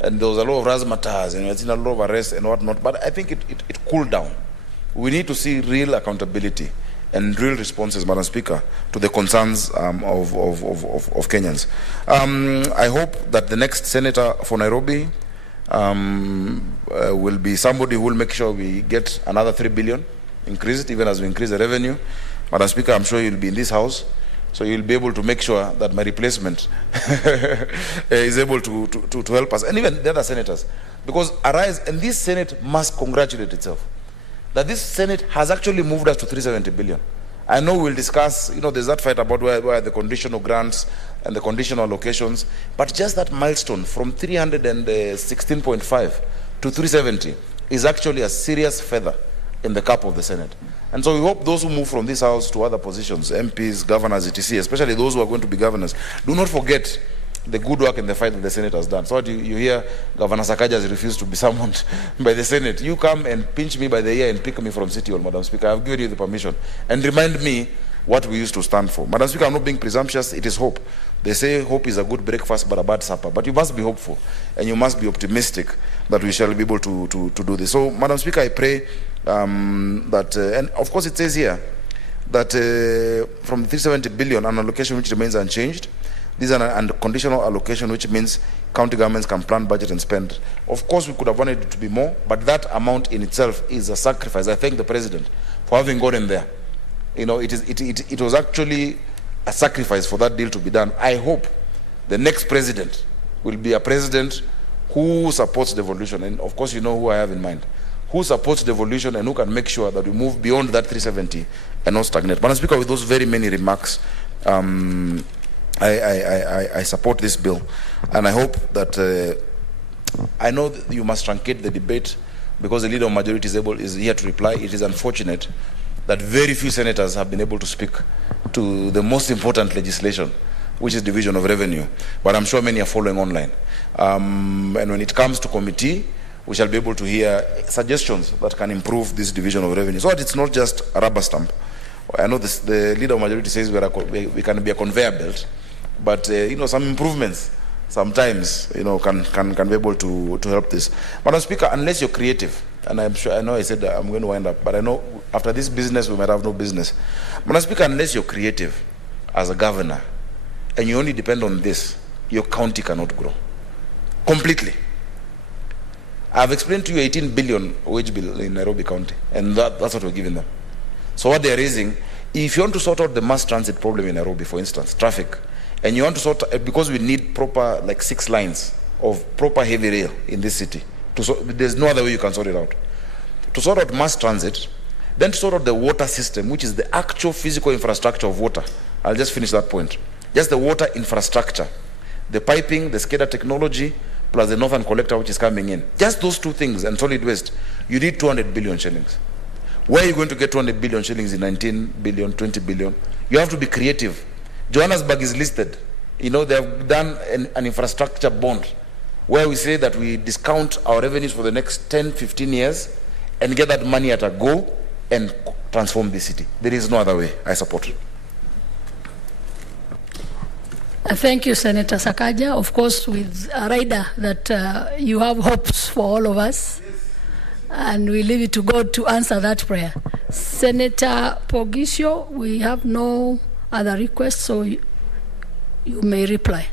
and there was a lot of razzmatazz, and we had seen a lot of arrests and whatnot. But I think it cooled down. We need to see real accountability and real responses, Madam Speaker, to the concerns of Kenyans. I hope that the next senator for Nairobi will be somebody who will make sure we get another 3 billion increased, even as we increase the revenue. Madam Speaker, I'm sure you'll be in this house, so you'll be able to make sure that my replacement is able to help us, and even the other senators. Because Arise, and this Senate must congratulate itself, that this Senate has actually moved us to 370 billion. I know we'll discuss, there's that fight about where the conditional grants and the conditional allocations, but just that milestone from 316.5 to 370 is actually a serious feather in the cap of the Senate. And so we hope those who move from this house to other positions, MPs, governors, etc., especially those who are going to be governors, do not forget the good work and the fight that the Senate has done. So you hear Governor Sakaja has refused to be summoned by the Senate. You come and pinch me by the ear and pick me from City Hall, Madam Speaker. I've given you the permission. And remind me what we used to stand for. Madam Speaker, I'm not being presumptuous. It is hope. They say hope is a good breakfast but a bad supper. But you must be hopeful and you must be optimistic that we shall be able to do this. So, Madam Speaker, I pray that, and of course it says here that from the 370 billion, an allocation which remains unchanged. This is an unconditional allocation, which means county governments can plan, budget, and spend. Of course, we could have wanted it to be more, but that amount in itself is a sacrifice. I thank the President for having gotten there. It was actually a sacrifice for that deal to be done. I hope the next president will be a president who supports devolution. And of course, you know who I have in mind. Who supports devolution and who can make sure that we move beyond that 370 and not stagnate. Madam Speaker, with those very many remarks, I support this bill, and I hope that I know that you must truncate the debate because the leader of majority is here to reply. It is unfortunate that very few senators have been able to speak to the most important legislation, which is division of revenue. But I'm sure many are following online. And when it comes to committee, we shall be able to hear suggestions that can improve this division of revenue. So that it's not just a rubber stamp. I know this, the leader of majority says we can be a conveyor belt, but some improvements sometimes can be able to help this. Madam Speaker, unless you're creative, and I know I said I'm going to wind up, but I know after this business we might have no business. Madam Speaker, unless you're creative as a governor and you only depend on this, your county cannot grow completely. I've explained to you 18 billion wage bill in Nairobi County, and that's what we're giving them. So what they're raising, if you want to sort out the mass transit problem in Nairobi, for instance, traffic, and you want to sort, because we need proper, like 6 lines of proper heavy rail in this city, there's no other way you can sort it out. To sort out mass transit, then to sort out the water system, which is the actual physical infrastructure of water. I'll just finish that point. Just the water infrastructure, the piping, the SCADA technology, plus the northern collector which is coming in. Just those 2 things and solid waste, you need 200 billion shillings. Where are you going to get 200 billion shillings in 19 billion, 20 billion? You have to be creative. Johannesburg is listed. They have done an infrastructure bond where we say that we discount our revenues for the next 10, 15 years and get that money at a go and transform the city. There is no other way. I support it. Thank you, Senator Sakaja. Of course, with a rider that you have hopes for all of us, and we leave it to God to answer that prayer. Senator Pogisho, we have no other requests, so you may reply.